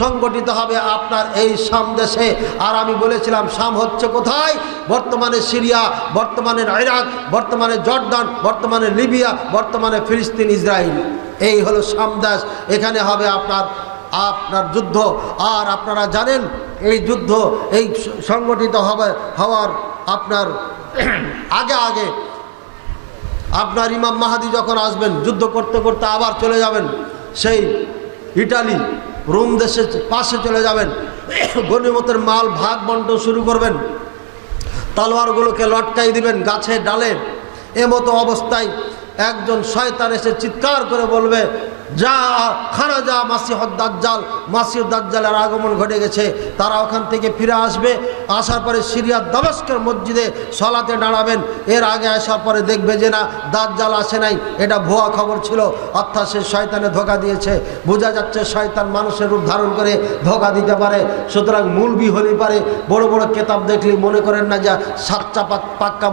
সংগঠিত হবে আপনার এই শাম দেশে। আর আমি বলেছিলাম শাম হচ্ছে কোথায়? বর্তমানে সিরিয়া, বর্তমানে ইরাক, বর্তমানে জর্ডান, বর্তমানে লিবিয়া, বর্তমানে ফিলিস্তিন, ইসরায়েল। এই হলো শাম দেশ। এখানে হবে আপনার যুদ্ধ। আর আপনারা জানেন এই যুদ্ধ এই সংগঠিত হওয়ার আপনার আগে আগে আপনার ইমাম মাহাদি যখন আসবেন, যুদ্ধ করতে করতে আবার চলে যাবেন সেই ইটালি, রোম দেশের পাশে চলে যাবেন, গনিমতের মাল ভাগ বন্টন শুরু করবেন, তলোয়ারগুলোকে লটকাই দিবেন গাছে ডালে। এমতো অবস্থায় একজন শয়তান এসে চিৎকার করে বলবে, যা খারাজা মাসিহুদ দাজ্জাল, মাসিহুদ দাজ্জালের আগমন ঘটে গেছে। তারা ওখান থেকে ফিরে আসবে। আসার পরে সিরিয়ার দামেস্কের মসজিদে সলাতে দাঁড়াবেন। এর আগে আসার পরে দেখবে যে না, দাজ্জাল আসে নাই, এটা ভুয়া খবর ছিল, অর্থাৎ সে শয়তানে ধোঁকা দিয়েছে। বোঝা যাচ্ছে শয়তান মানুষের রূপ ধারণ করে ধোঁকা দিতে পারে। সুতরাং মূলবি হলেই পারে। বড় বড় কেতাব দেখলে মনে করেন না যে সাচ্চা পাক্কা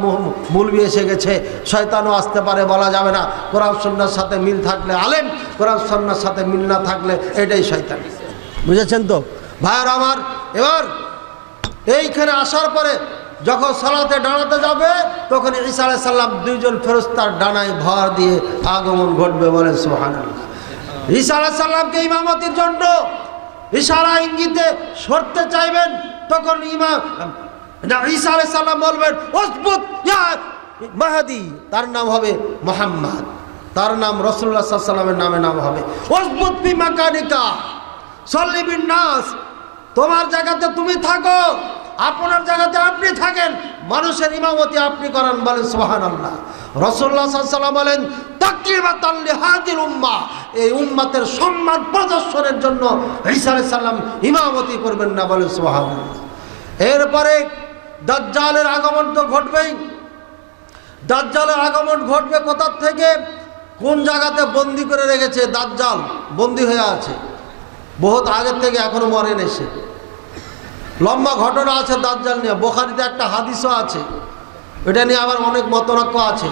মূলবি এসে গেছে। শয়তানও আসতে পারে, বলা যাবে না। কোরআন সুন্নাহর সাথে মিল থাকলে আলেম, কোরআন সুন্নাহর সাথে মিল না থাকলে এটাই শয়তান। বুঝেছেন তো ভাইয়ার আমার? এবার এইখানে আসার পরে যখন সালাতে দাঁড়াতে যাবে, তখন ঈসা আলাইহিস সালাম দুইজন ফেরেশতার ডানায় ভর দিয়ে আগমন ঘটবে। বলেন সুবহানাল্লাহ। ঈসা আলাইহিস সালামকে ইমামতির জন্য ইশারা ইঙ্গিতে সরতে চাইবেন, তখন ঈসা আলাইহিস সালাম বলবেন, উসবুত ইয়া মাহদি। তার নাম হবে মুহাম্মদ, তার নাম রাসূলুল্লাহ সাল্লাল্লাহু আলাইহি ওয়াসাল্লামের নাম হবে। উসবুত ফি মাকানিকা সাল্লি বিন নাস। তোমার জায়গাতে তুমি থাকো, আপনার জায়গাতে আপনি থাকেন, মানুষের ইমামতি আপনি করেন। বলেন সুবহানাল্লাহ। রাসূলুল্লাহ সাল্লাল্লাহু আলাইহি ওয়াসাল্লাম বলেন, তাকরিমাতাল লিহাদিল উম্মাহ, এই উম্মতের সম্মান প্রদর্শনের জন্য ঈসা আলাইহিস সালাম ইমামতি করবেন না। বলেন সুবহানাল্লাহ। এরপরে দাজ্জালের আগমন তো ঘটবেই। দাজ্জালের আগমন ঘটবে কোথা থেকে? কোন জায়গাতে বন্দি করে রেখেছে দাজ্জাল, বন্দি হয়ে আছে বহুত আগের থেকে, এখনো মরেন এসে। লম্বা ঘটনা আছে দাজ্জাল নিয়ে, বুখারীতে একটা হাদিসও আছে, এটা নিয়ে আবার অনেক মতনৈক্য আছে।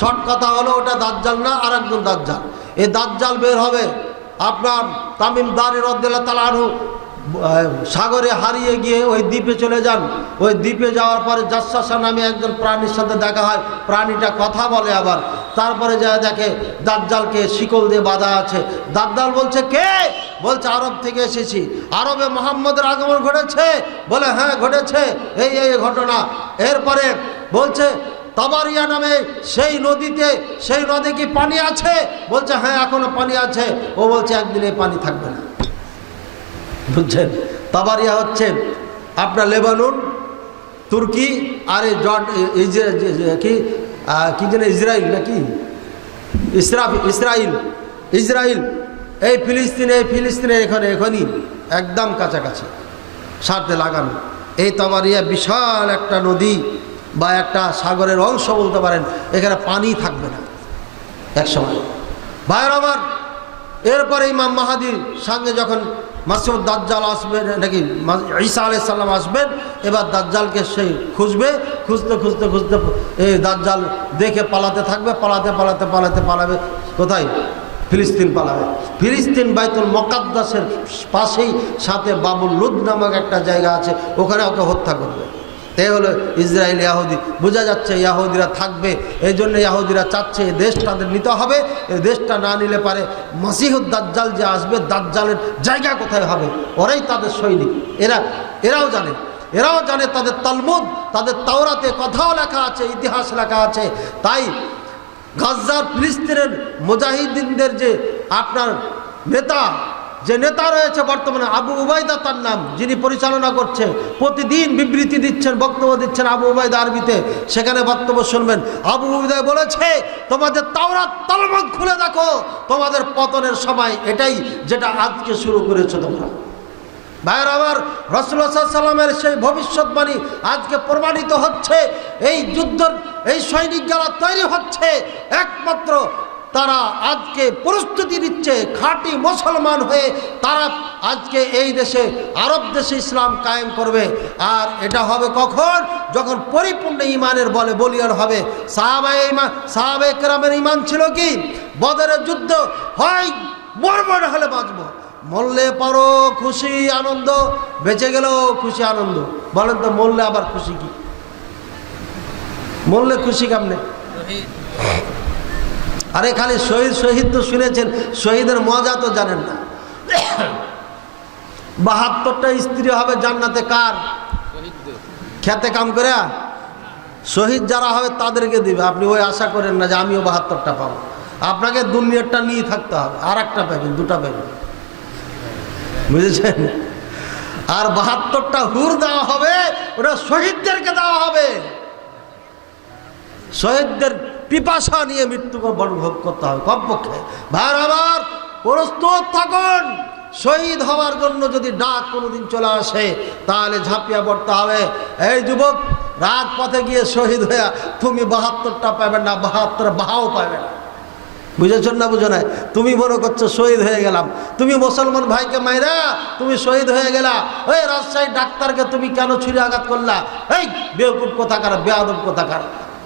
শর্ট কথা হলো ওটা দাজ্জাল না, আর একজন দাজ্জাল। এই দাজ্জাল বের হবে আপনার তামিম দারি রাদিয়াল্লাহু তাআলা আনহু সাগরে হারিয়ে গিয়ে ওই দ্বীপে চলে যান। ওই দ্বীপে যাওয়ার পরে জাসসাসা নামে একজন প্রাণীর সাথে দেখা হয়, প্রাণীটা কথা বলে। আবার তারপরে যা দেখে দাজ্জালকে শিকল দিয়ে বাঁধা আছে। দাজ্জাল বলছে, কে? বলছে, আরব থেকে এসেছি। আরবে মুহাম্মদের আগমন ঘটেছে? বলে, হ্যাঁ ঘটেছে, এই এই ঘটনা। এরপরে বলছে, তাবারিয়া নামে সেই নদীতে, সেই নদী কি পানি আছে? বলছে, হ্যাঁ এখনো পানি আছে। ও বলছে, একদিন এই পানি থাকবে না। বুঝছেন? তাবারিয়া হচ্ছে আপনার লেবানন, তুর্কি, আর এই কি যেন ইসরায়েল নাকি ইসরায়েল, এই ফিলিস্তিনের এখনই একদম কাছাকাছি, সাথে লাগানো। এই তাবারিয়া বিশাল একটা নদী বা একটা সাগরের অংশ বলতে পারেন। এখানে পানি থাকবে না একসময়। ভাইয়ের আমার, এরপরে ইমাম মাহাদির সঙ্গে যখন মাসিহুদ দাজ্জাল আসবেন, নাকি ঈসা আলাইহিস সালাম আসবেন, এবার দাজ্জালকে সে খুঁজবে। খুঁজতে খুঁজতে খুঁজতে এই দাজ্জাল দেখে পালাতে থাকবে, পালাবে কোথায়? ফিলিস্তিন পালাবে। ফিলিস্তিন বাইতুল মুকাদ্দাসের পাশেই সাথে বাবুল লুদ নামক একটা জায়গা আছে, ওখানে ওকে হত্যা করবে। এই হলো ইসরায়েল, ইয়াহুদি। বোঝা যাচ্ছে ইয়াহুদিরা থাকবে। এই জন্য ইয়াহুদিরা চাচ্ছে এই দেশ তাদের নিতে হবে। এই দেশটা না নিলে পারে মাসিহুদ দাজ্জাল যে আসবে, দাজ্জালের জায়গা কোথায় হবে? ওরাই তাদের সৈনিক। এরাও জানে তাদের তালমুদ, তাদের তাওরাতে কথাও লেখা আছে, ইতিহাস লেখা আছে। তাই গাজ্জার ফিলিস্তিনের মুজাহিদিনদের যে আপনার নেতা রয়েছে বর্তমানে, আবু উবাইদা তার নাম, যিনি পরিচালনা করছে, প্রতিদিন বিবৃতি দিচ্ছেন, বক্তব্য দিচ্ছেন আবু উবাইদা আরবিতে। সেখানে বক্তব্য শুনবেন। আবু উবাইদা বলেছে, তোমাদের তাওরাত তালমুদ খুলে দেখো, তোমাদের পতনের সময় এটাই, যেটা আজকে শুরু করেছো তোমরা। ভাইয়ের আমার, রাসূলুল্লাহ সাল্লাল্লাহু আলাইহি ওয়াসাল্লামের সেই ভবিষ্যৎবাণী আজকে প্রমাণিত হচ্ছে। এই যুদ্ধের এই সৈনিক যারা তৈরি হচ্ছে, একমাত্র তারা আজকে প্রস্তুতি নিচ্ছে খাঁটি মুসলমান হয়ে তারা আজকে এই দেশে আরব দেশে ইসলাম কায়েম করবে। আর এটা হবে কখন? যখন পরিপূর্ণ ইমানের বলে বলিয়ান হবে। সাহাবায়ে কেরামের ইমান ছিল কি? বদরের যুদ্ধ হয় মরবো না হলে বাঁচবো, মরলে পরও খুশি আনন্দ, বেঁচে গেলেও খুশি আনন্দ। বলেন তো মরলে আবার খুশি কি? মরলে খুশি কেমনে? আরে খালি শহীদ শহীদ তো শুনেছেন, শহীদের মজা তো জানেন না। 72টা স্ত্রী হবে জান্নাতে কার? খেতে কাম করে শহীদ যারা হবে তাদেরকে দিবে। আপনি ওই আশা করেন না যে আমিও 72টা পাবো। আপনাকে দুনিয়াটা নিয়ে থাকতে হবে, আর একটা পাবেন, দুটা পাবেন, বুঝেছেন? আর 72টা হুর দেওয়া হবে, ওটা শহীদদেরকে দেওয়া হবে। শহীদদের পিপাসা নিয়ে মৃত্যুকে ভোগ করতে হবে কমপক্ষে। ভাইয়ের আমার, প্রস্তুত থাকুন। শহীদ হওয়ার জন্য যদি ডাক কোনোদিন চলে আসে তাহলে ঝাঁপিয়ে পড়তে হবে। এই যুবক, রাজপথে গিয়ে শহীদ হইয়া তুমি 72টা পাবে না, 72 বাহাও পাবে না। বুঝেছেন না? বুঝো নাই? তুমি মনে করছো শহীদ হয়ে গেলাম, তুমি মুসলমান ভাইকে মাইরা তুমি শহীদ হয়ে গেলা। ওই রাজশাহী ডাক্তারকে তুমি কেন ছুরি আঘাত করলা? এই বেওকুফ কোথাকার, বেয়াদব কোথাকার,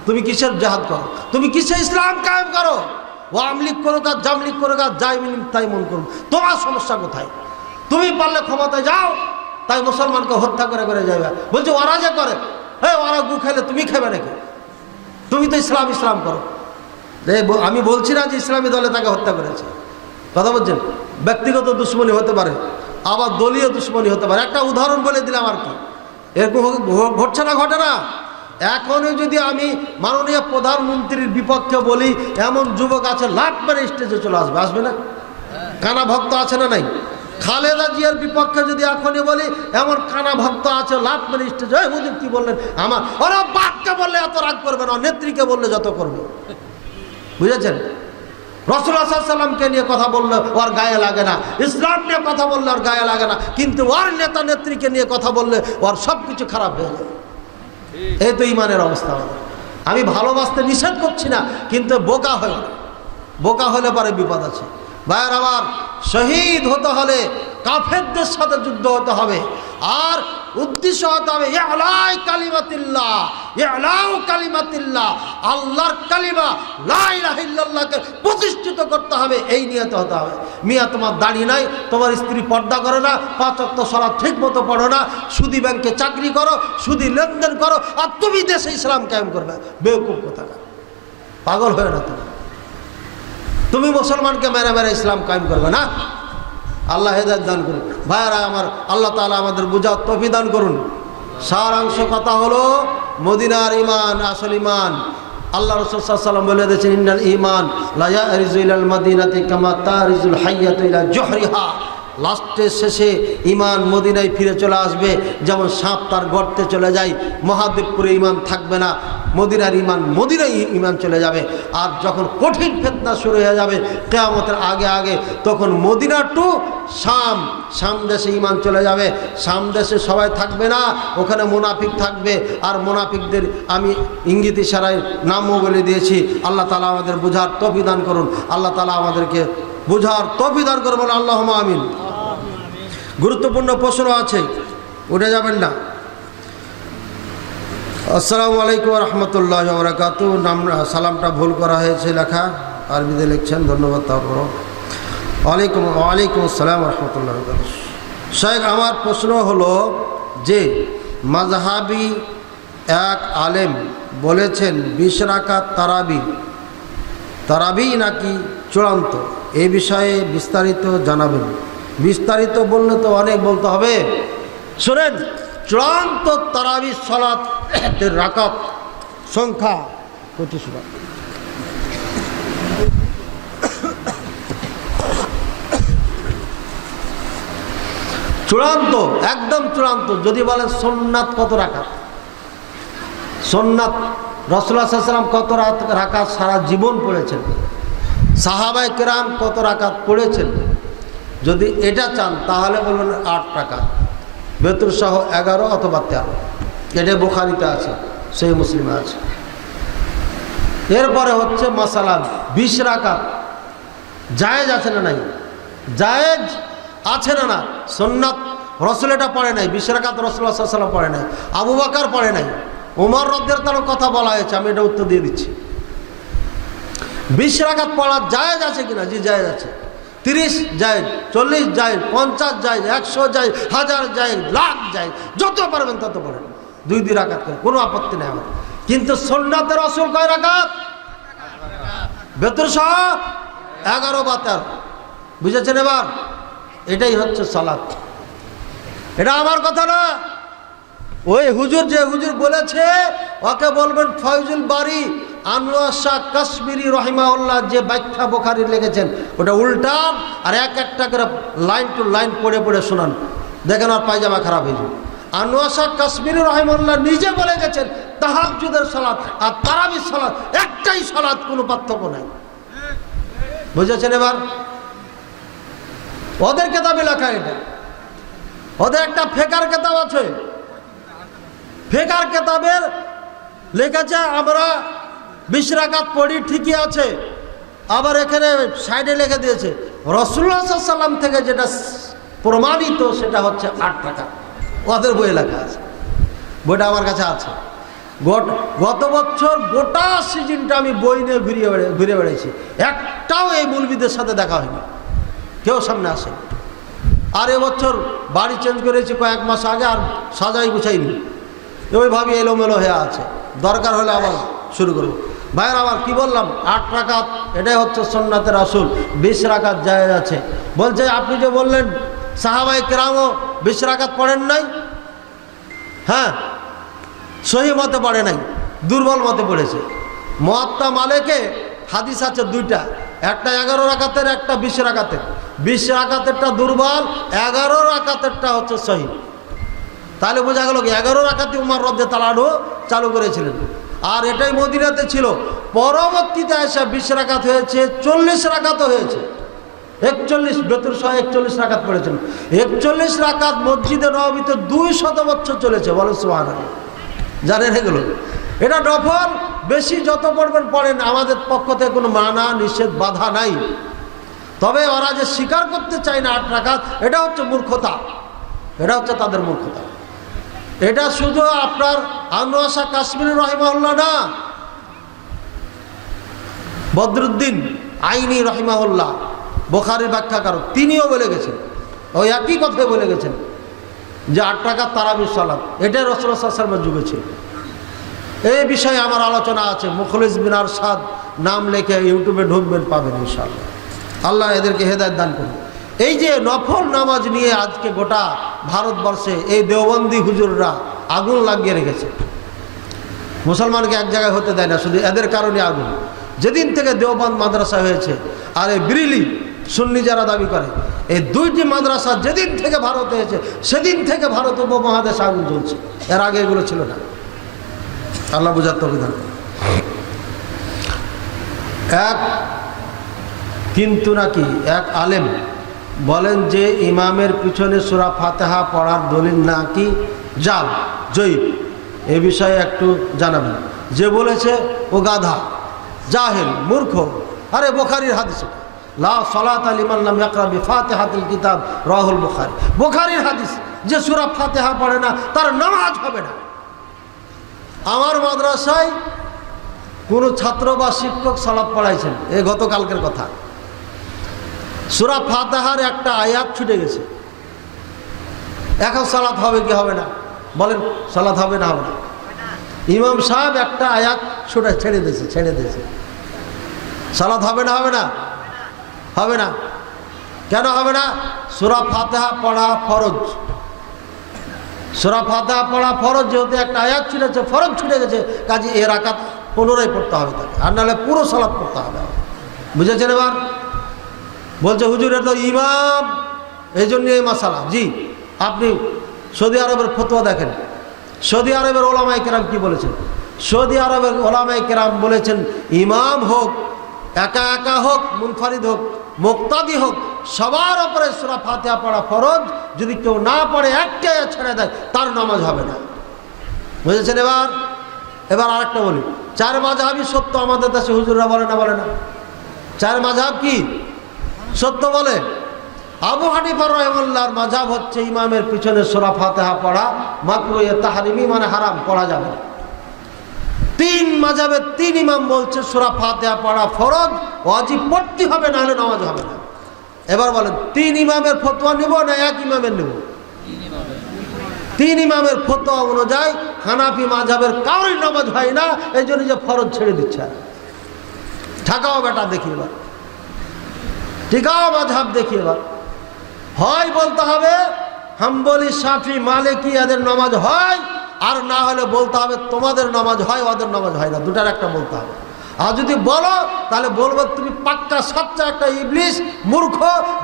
তুমি কিসের জাহাদ করো? তুমি কিসের ইসলাম কায়েম করো? ও আমলিক করো গা, জামলিক করো গা, যাই মিনিম তাই মন করো। তোমার সমস্যা কোথায়? তুমি পারলে ক্ষমতায় যাও, তাই মুসলমানকে হত্যা করে করে যাইবা। বলছে ওরা যে করে, হ্যাঁ ওরা গু খেলে তুমি খাবে নাকি? তুমি তো ইসলাম ইসলাম করো। আমি বলছি না যে ইসলামী দলে তাকে হত্যা করেছে, কথা বলছেন। ব্যক্তিগত দুশ্মনী হতে পারে, আবার দলীয় দুশ্মনী হতে পারে। একটা উদাহরণ বলে দিলাম আর কি, এরকম ঘটছে না? ঘটে না? এখনই যদি আমি মাননীয় প্রধানমন্ত্রীর বিপক্ষে বলি, এমন যুবক আছে লাখ মেরে স্টেজে চলে আসবে, আসবে না? কানা ভক্ত আছে না নাই? খালেদা জিয়ার বিপক্ষে যদি এখনই বলি, এমন কানা ভক্ত আছে লাখ মেরে স্টেজে, ওই হুজুর কি বললেন আমার, ওরা বাপকে বললে এত রাগ করবে না, নেত্রীকে বললে যত করবে। বুঝেছেন? রাসূলুল্লাহ সাল্লাল্লাহু আলাইহি ওয়াসাল্লামকে নিয়ে কথা বললে ওর গায়ে লাগে না, ইসলাম নিয়ে কথা বললে ওর গায়ে লাগে না, কিন্তু ওর নেতা নেত্রীকে নিয়ে কথা বললে ওর সব কিছু খারাপ হয়ে যায়। এই তো ইমানের অবস্থা। আমি ভালোবাসতে নিষেধ করছি না, কিন্তু বোকা হয়ে, বোকা হলে পরে বিপদ আছে। ভাইয়ের আমার, শহীদ হতে হলে কাফেরদের সাথে যুদ্ধ হতে হবে, আর উদ্দেশ্য হতে হবে ইআলাই কালিমাতিল্লাহ, ইআলাউ কালিমাতিল্লাহ, আল্লাহর কালিমা লা ইলাহা ইল্লাল্লাহকে প্রতিষ্ঠিত করতে হবে। এই নিয়ত হতে হবে। মিয়া তোমার দাড়ি নাই, তোমার স্ত্রী পর্দা করে না, 5 ওয়াক্ত সালাত ঠিক মতো পড়ো না, সুদী ব্যাংকে চাকরি করো, সুদী লেনদেন করো, আর তুমি দেশে ইসলাম কায়েম করবে। বেওকুফ কোথাকার, পাগল হয়ে না তুমি মুসলমানকে মেরে মেরে ইসলাম কায়েম করবে না। আল্লাহ হেদায়েত দান করুন। ভাইরা আমার, আল্লাহ তাআলা আমাদের বুঝার তৌফিক দান করুন। সারাংশ কথা হলো, মদিনার ইমান আসল ইমান। আল্লাহ রাসূল সাল্লাল্লাহু আলাইহি ওয়াসাল্লাম বলে দিয়েছেন, ইন্নাল ঈমান লা ইয়ারিজু ইলাল মাদিনাতি কামা তারিজুল হাইয়াতু ইলা জুহরিহা। লাস্টের শেষে ইমান মদিনায় ফিরে চলে আসবে, যেমন সাপ তার গর্তে চলে যায়। মহাদেবপুরে ইমান থাকবে না, মদিনার ইমান মদিনায় ইমান চলে যাবে। আর যখন কঠিন ফিতনা শুরু হয়ে যাবে কিয়ামতের আগে আগে, তখন মদিনা টু শাম, শাম দেশে ইমান চলে যাবে। শাম দেশে সবাই থাকবে না, ওখানে মুনাফিক থাকবে। আর মুনাফিকদের আমি ইঙ্গিত ইশারায় নামও বলে দিয়েছি। আল্লাহ তাআলা আমাদের বুঝার তৌফিক দান করুন। আল্লাহ তাআলা আমাদেরকে বুঝার তৌফিক দান করুন, বলে আল্লাহুম্মা আমিন। গুরুত্বপূর্ণ প্রশ্ন আছে, উঠে যাবেন না। আসসালামু আলাইকুম রহমতুল্লাহ বরকাত। নাম সালামটা ভুল করা হয়েছে লেখা, আরবিতে লিখছেন, ধন্যবাদ। তারপর ওয়ালাইকুম আসসালাম রহমতুল্লাহ। শেখ, আমার প্রশ্ন হলো যে মাযহাবি এক আলেম বলেছেন 20 রাকাত তারাবি নাকি চূড়ান্ত, এই বিষয়ে বিস্তারিত জানাবেন। বিস্তারিত বললে তো অনেক বলতে হবে। শোনেন, চূড়ান্ত তারাবি সালাতের রাকাত সংখ্যা 25 রাকাত। চূড়ান্ত, একদম চূড়ান্ত। যদি বলেন সুন্নাত কত রাকাত, সুন্নাত রাসূলুল্লাহ সাল্লাল্লাহু আলাইহি ওয়াসাল্লাম কত রাকাত সারা জীবন পড়েছেন, সাহাবায়ে কেরাম কত রাকাত পড়েছেন, যদি এটা চান তাহলে বলুন 8 রাকাত, বেতর সহ 11 অথবা 13। এটা বুখারীতে আছে, সহিহ মুসলিমে আছে। এরপরে হচ্ছে মাসালা 20 রাকাত জায়েজ আছে না নাই? জায়েজ আছে না না? সুন্নাত রসুল এটা পড়ে নাই, 20 রাকাত রাসূলুল্লাহ সাল্লাল্লাহু আলাইহি ওয়াসাল্লাম পড়ে নাই, আবু বকর পড়ে নাই, ওমর রাদিয়াল্লাহু তাআলার কথা বলা হয়েছে। আমি এটা উত্তর দিয়ে দিচ্ছি। 20 রাকাত পড়া জায়েজ আছে কিনা? জি জায়েজ আছে। 30 জায়েজ, 40 জায়েজ, 50 জায়েজ, 100 জায়েজ, 1000 জায়েজ, লাখ জায়েজ, যত পারবেন তত পড়েন, 2 রাকাত করে, কোনো আপত্তি নেই আমার। কিন্তু সুন্নাতে রাসূল কয় রাকাত? বেতর সহ 11 বা 13। বুঝেছেন এবার? এটাই হচ্ছে সালাত। এটা আমার কথা না, ওই হুজুর যে হুজুর বলেছে ওকে বলবেন ফয়জুল বারী আনোয়ার শাহ কাশ্মীরি রহিমাহুল্লাহ যে ব্যাখ্যা বুখারী লিখেছেন ওটা উল্টা, আর এক একটা করে লাইন টু লাইন পড়ে পড়ে শোনান, দেখেন আর পায়জামা খারাপ হয়ে যাবে। আনোয়ার শাহ কাশ্মীরি রহিমাহুল্লাহ নিজে বলে গেছেন তাহাজ্জুদের সালাত আর তারাবির সালাত একটাই সালাত, কোনো পার্থক্য নাই। বুঝেছেন এবার? ওদের কেতাবে লেখা এটা। ওদের একটা ফেকার কেতাব আছে, ফেকার কেতাবের লেখেছে আমরা 20 রাকাত পড়ি, ঠিকই আছে। আবার এখানে সাইডে লিখে দিয়েছে রাসূলুল্লাহ সাল্লাল্লাহু আলাইহি ওয়াসাল্লাম থেকে যেটা প্রমাণিত সেটা হচ্ছে 8 রাকাত। ওদের বইয়ে লেখা আছে, বইটা আমার কাছে আছে। গত বছর গোটা সিজনটা আমি বই নিয়ে ঘুরে বেড়াইছি, একটাও এই মৌলবীদের সাথে দেখা হয়নি, কেউ সামনে আসে। আর এবছর বাড়ি চেঞ্জ করেছি কয়েক মাস আগে, আর সাজাই গুছাইনি, ওইভাবে এলোমেলো হয়ে আছে। দরকার হলে আবার শুরু করব। ভাইয়ের আবার কি বললাম, 8 রাকাত এটাই হচ্ছে সুন্নাতে রাসূল, 20 রাকাত জায়েজ আছে। বলছে আপনি যে বললেন সাহাবায়ে কেরামও 20 রাকাত পড়েন নাই, হ্যাঁ সহি মতে পড়ে নাই, দুর্বল মতে পড়েছে। মুয়াত্তা মালিকে হাদিস আছে 2টা, একটা 11 রাকাতের, একটা 20 রাকাতের। 20 রাকাতেরটা দুর্বল, 11 রাকাতেরটা হচ্ছে সহি। তাহলে বোঝা গেল কি 11 রাকাতে উমর রাদিয়াল্লাহু তাআলা চালু করেছিলেন, আর এটাই মদিনাতে ছিল। পরবর্তীতে এসে 20 রাকাত হয়েছে, 40 রাকাতও হয়েছে, 41 বেতর সহ 41 রাকাত পড়েছেন। 41 রাকাত মসজিদে নববীতে 200 বছর চলেছে, বলেন সুবহানাল্লাহ। জানেন এগুলো? এটা নফল, বেশি যত পড়বেন পড়েন, আমাদের পক্ষ থেকে কোনো মানা নিষেধ বাধা নাই। তবে ওরা যে স্বীকার করতে চায় না 8 রাকাত, এটা হচ্ছে মূর্খতা, এটা হচ্ছে তাদের মূর্খতা। এটা শুধু আপনার আনোয়ার শাহ কাশ্মীরি রহিমাহুল্লাহ না, বদরুদ্দিন আইনি রহিমাহুল্লাহ বুখারীর ব্যাখ্যাকারক, তিনিও বলে গেছেন, ওই একই কথাই বলে গেছেন যে 8 রাকাত তারাবির সালাত এটাই রাসূলুল্লাহ সাল্লাল্লাহু আলাইহি ওয়াসাল্লামের যুগে ছিল। এই বিষয়ে আমার আলোচনা আছে, মুখলিস বিন আরশাদ নাম লিখে ইউটিউবে ঢুকবেন, পাবেন ইনশাআল্লাহ। আল্লাহ এদেরকে হেদায়েত দান করুন। এই যে নফল নামাজ নিয়ে আজকে গোটা ভারতবর্ষে এই দেওবন্দি হুজুররা আগুন লাগিয়ে রেখেছে, মুসলমানকে এক জায়গায় হতে দেয় না, শুধু এদের কারণে আগুন। যেদিন থেকে দেওবন্দ মাদ্রাসা হয়েছে আর এই বিরিলি সুন্নি যারা দাবি করে, এই 2টি মাদ্রাসা যেদিন থেকে ভারত হয়েছে সেদিন থেকে ভারত উপমহাদেশে আগুন জ্বলছে, এর আগে এগুলো ছিল না। আল্লাহ বুঝার তৌফিক দান করুন। কিন্তু নাকি এক আলেম বলেন যে ইমামের পিছনে সূরা ফাতিহা পড়ার দলিল নাকি জাল, জয়ীফ। এ বিষয়ে একটু জানাবেন। যে বলেছে ও গাধা, জাহেল, মূর্খ। আরে বুখারীর হাদিস, লা সালাতা লিমান লাম ইয়াকরা বিফাতিহাতিল কিতাব, রাহুল বুখারী। বুখারীর হাদিস, যে সূরা ফাতিহা পড়ে না তার নামাজ হবে না। আমার মাদ্রাসায় কোনো ছাত্র বা শিক্ষক সালাত পড়াইছেন, এই গতকালকের কথা। সূরা ফাতিহার একটা আয়াত ছুটে গেছে, এখন সালাত হবে কি হবে না? বলেন, সালাত হবে না হবে না? ইমাম সাহেব একটা আয়াত ছেড়ে দিয়েছে, সালাত হবে না হবে না? হবে না। কেন হবে না? সূরা ফাতিহা পড়া ফরজ, সূরা ফাতিহা পড়া ফরজ, যেহেতু একটা আয়াত ছুটেছে, ফরজ ছুটে গেছে, কাজে এর রাকাত পুনরায় পড়তে হবে তাকে, আর নাহলে পুরো সালাত পড়তে হবে। বুঝেছেন এবার? বলছে হুজুর এটা তো ইমাম, এই জন্য এই মাসালা। জি, আপনি সৌদি আরবের ফতোয়া দেখেন, সৌদি আরবের ওলামায়ে কেরাম কি বলেছেন। সৌদি আরবের ওলামায়ে কেরাম বলেছেন ইমাম হোক, একা একা হোক, মুনফারিদ হোক, মুক্তাদি হোক, সবার উপরে সূরা ফাতিহা পড়া ফরজ। যদি কেউ না পড়ে, একটা ছেড়ে দেয়, তার নামাজ হবে না। বুঝেছেন এবার? এবার আরেকটা বলি, 4 মাযহাবই সত্য আমাদের দেশে হুজুররা বলে না, বলে না? 4 মাযহাব কি? সত্য বলে। আবু হানিফা রাহিমাহুল্লাহর মাযহাব হচ্ছে ইমামের পিছনে সূরা ফাতিহা পড়া মাকরুহে তাহরিমি, মানে হারাম, পড়া যাবে না। তিন মাযহাবের তিন ইমাম বলছে সূরা ফাতিহা পড়া ফরজ, ওয়াজিব পড়তে হবে, না হলে নামাজ হবে না। এবার বলেন তিন ইমামের ফতোয়া নিব না এক ইমামের নেব? তিন ইমামের ফতোয়া অনুযায়ী হানাফি মাযহাবের কারোর নামাজ হয় না, এই জন্য যে ফরজ ছেড়ে দিচ্ছে। ঠাকাও বেটা দেখি এবার, ঠিকাও মাযহাব দেখি এবার। হয় বলতে হবে হাম্বলি, শাফি, মালিকি এদের নামাজ হয়, আর না হলে বলতে হবে তোমাদের নামাজ হয়, ওদের নামাজ হয় না, দুটার একটা বলতে হবে। আর যদি বলো তাহলে বলবো তুমি পাক্কা সাচ্চা একটা ইবলিস, মূর্খ,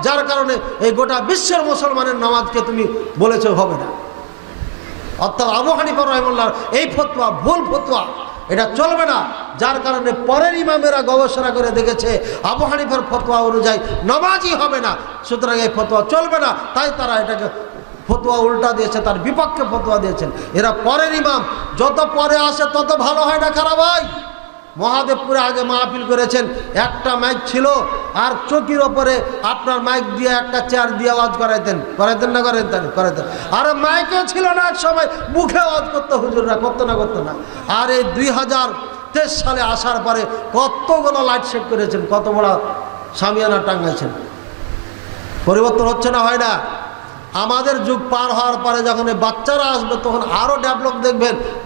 যার কারণে এই গোটা বিশ্বের মুসলমানের নামাজকে তুমি বলেছো হবে না। অর্থাৎ আবু হানিফা রাহিমাহুল্লাহর এই ফতোয়া ভুল ফতোয়া, এটা চলবে না। যার কারণে পরের ইমামেরা গবেষণা করে দেখেছে আবু হানিফার ফতোয়া অনুযায়ী নামাজই হবে না, সুতরাং এই ফতোয়া চলবে না। তাই তারা এটাকে ফতোয়া উল্টা দিয়েছে, তার বিপক্ষে ফতোয়া দিয়েছেন। এরা পরের ইমাম, যত পরে আসে তত ভালো হয় না খারাপ হয়। মহাদেবপুরে আগে মাহফিল করেছেন, একটা মাইক ছিল আর চকির ওপরে আপনার মাইক দিয়ে একটা চেয়ার দিয়ে আওয়াজ করাইতেন না করাইতেন। আর মাইকও ছিল না, এক সময় মুখে আওয়াজ করতো হুজুররা, করতো না। আর এই 2023 সালে আসার পরে কতগুলো লাইট সেট করেছেন, কত বড় সামিয়ানা টাঙ্গাইছেন। পরিবর্তন হচ্ছে না, হয় না? আমাদের যুগ পার হওয়ার পরে যখন এই বাচ্চারা আসবে তখন আরও ডেভেলপ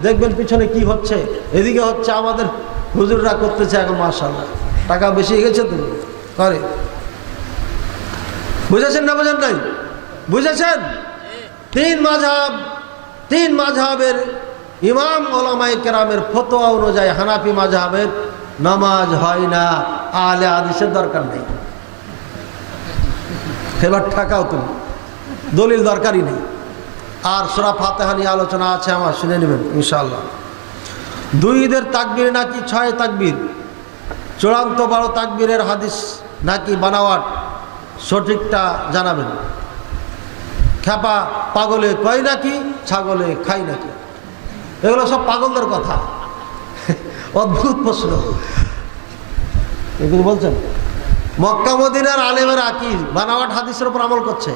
দেখবেন পিছনে কি হচ্ছে। এদিকে হচ্ছে আমাদের হুজুররা করতেছে এখন, মাশাআল্লাহ টাকা বেশি গেছে তো করে। বুঝেছেন না বুঝেন নাই? বুঝেছেন? তিন মাযহাবের ইমাম ওলামায়ে কেরামের ফতোয়া অনুযায়ী হানাফি মাযহাবের নামাজ হয় না, আহলে হাদিসের দরকার নেই। এবার ঠাকাও তুমি, দলিল দরকারই নেই। আর সূরা ফাতিহা নিয়ে আলোচনা আছে আমার, শুনে নেবেন ইনশাআল্লাহ। 2 ঈদের তাকবীর নাকি 6 তাকবীর, চূড়ান্ত 12 তাকবীরের হাদিস নাকি বানাওয়াট, সঠিকটা জানাবেন। খেপা পাগলে কয় নাকি, ছাগলে খাই নাকি, এগুলো সব পাগলদের কথা। অদ্ভুত প্রশ্ন এগুলো বলছেন। মক্কা মদিনার আলেমেরা কি বানাওয়াট হাদিসের উপর আমল করছে?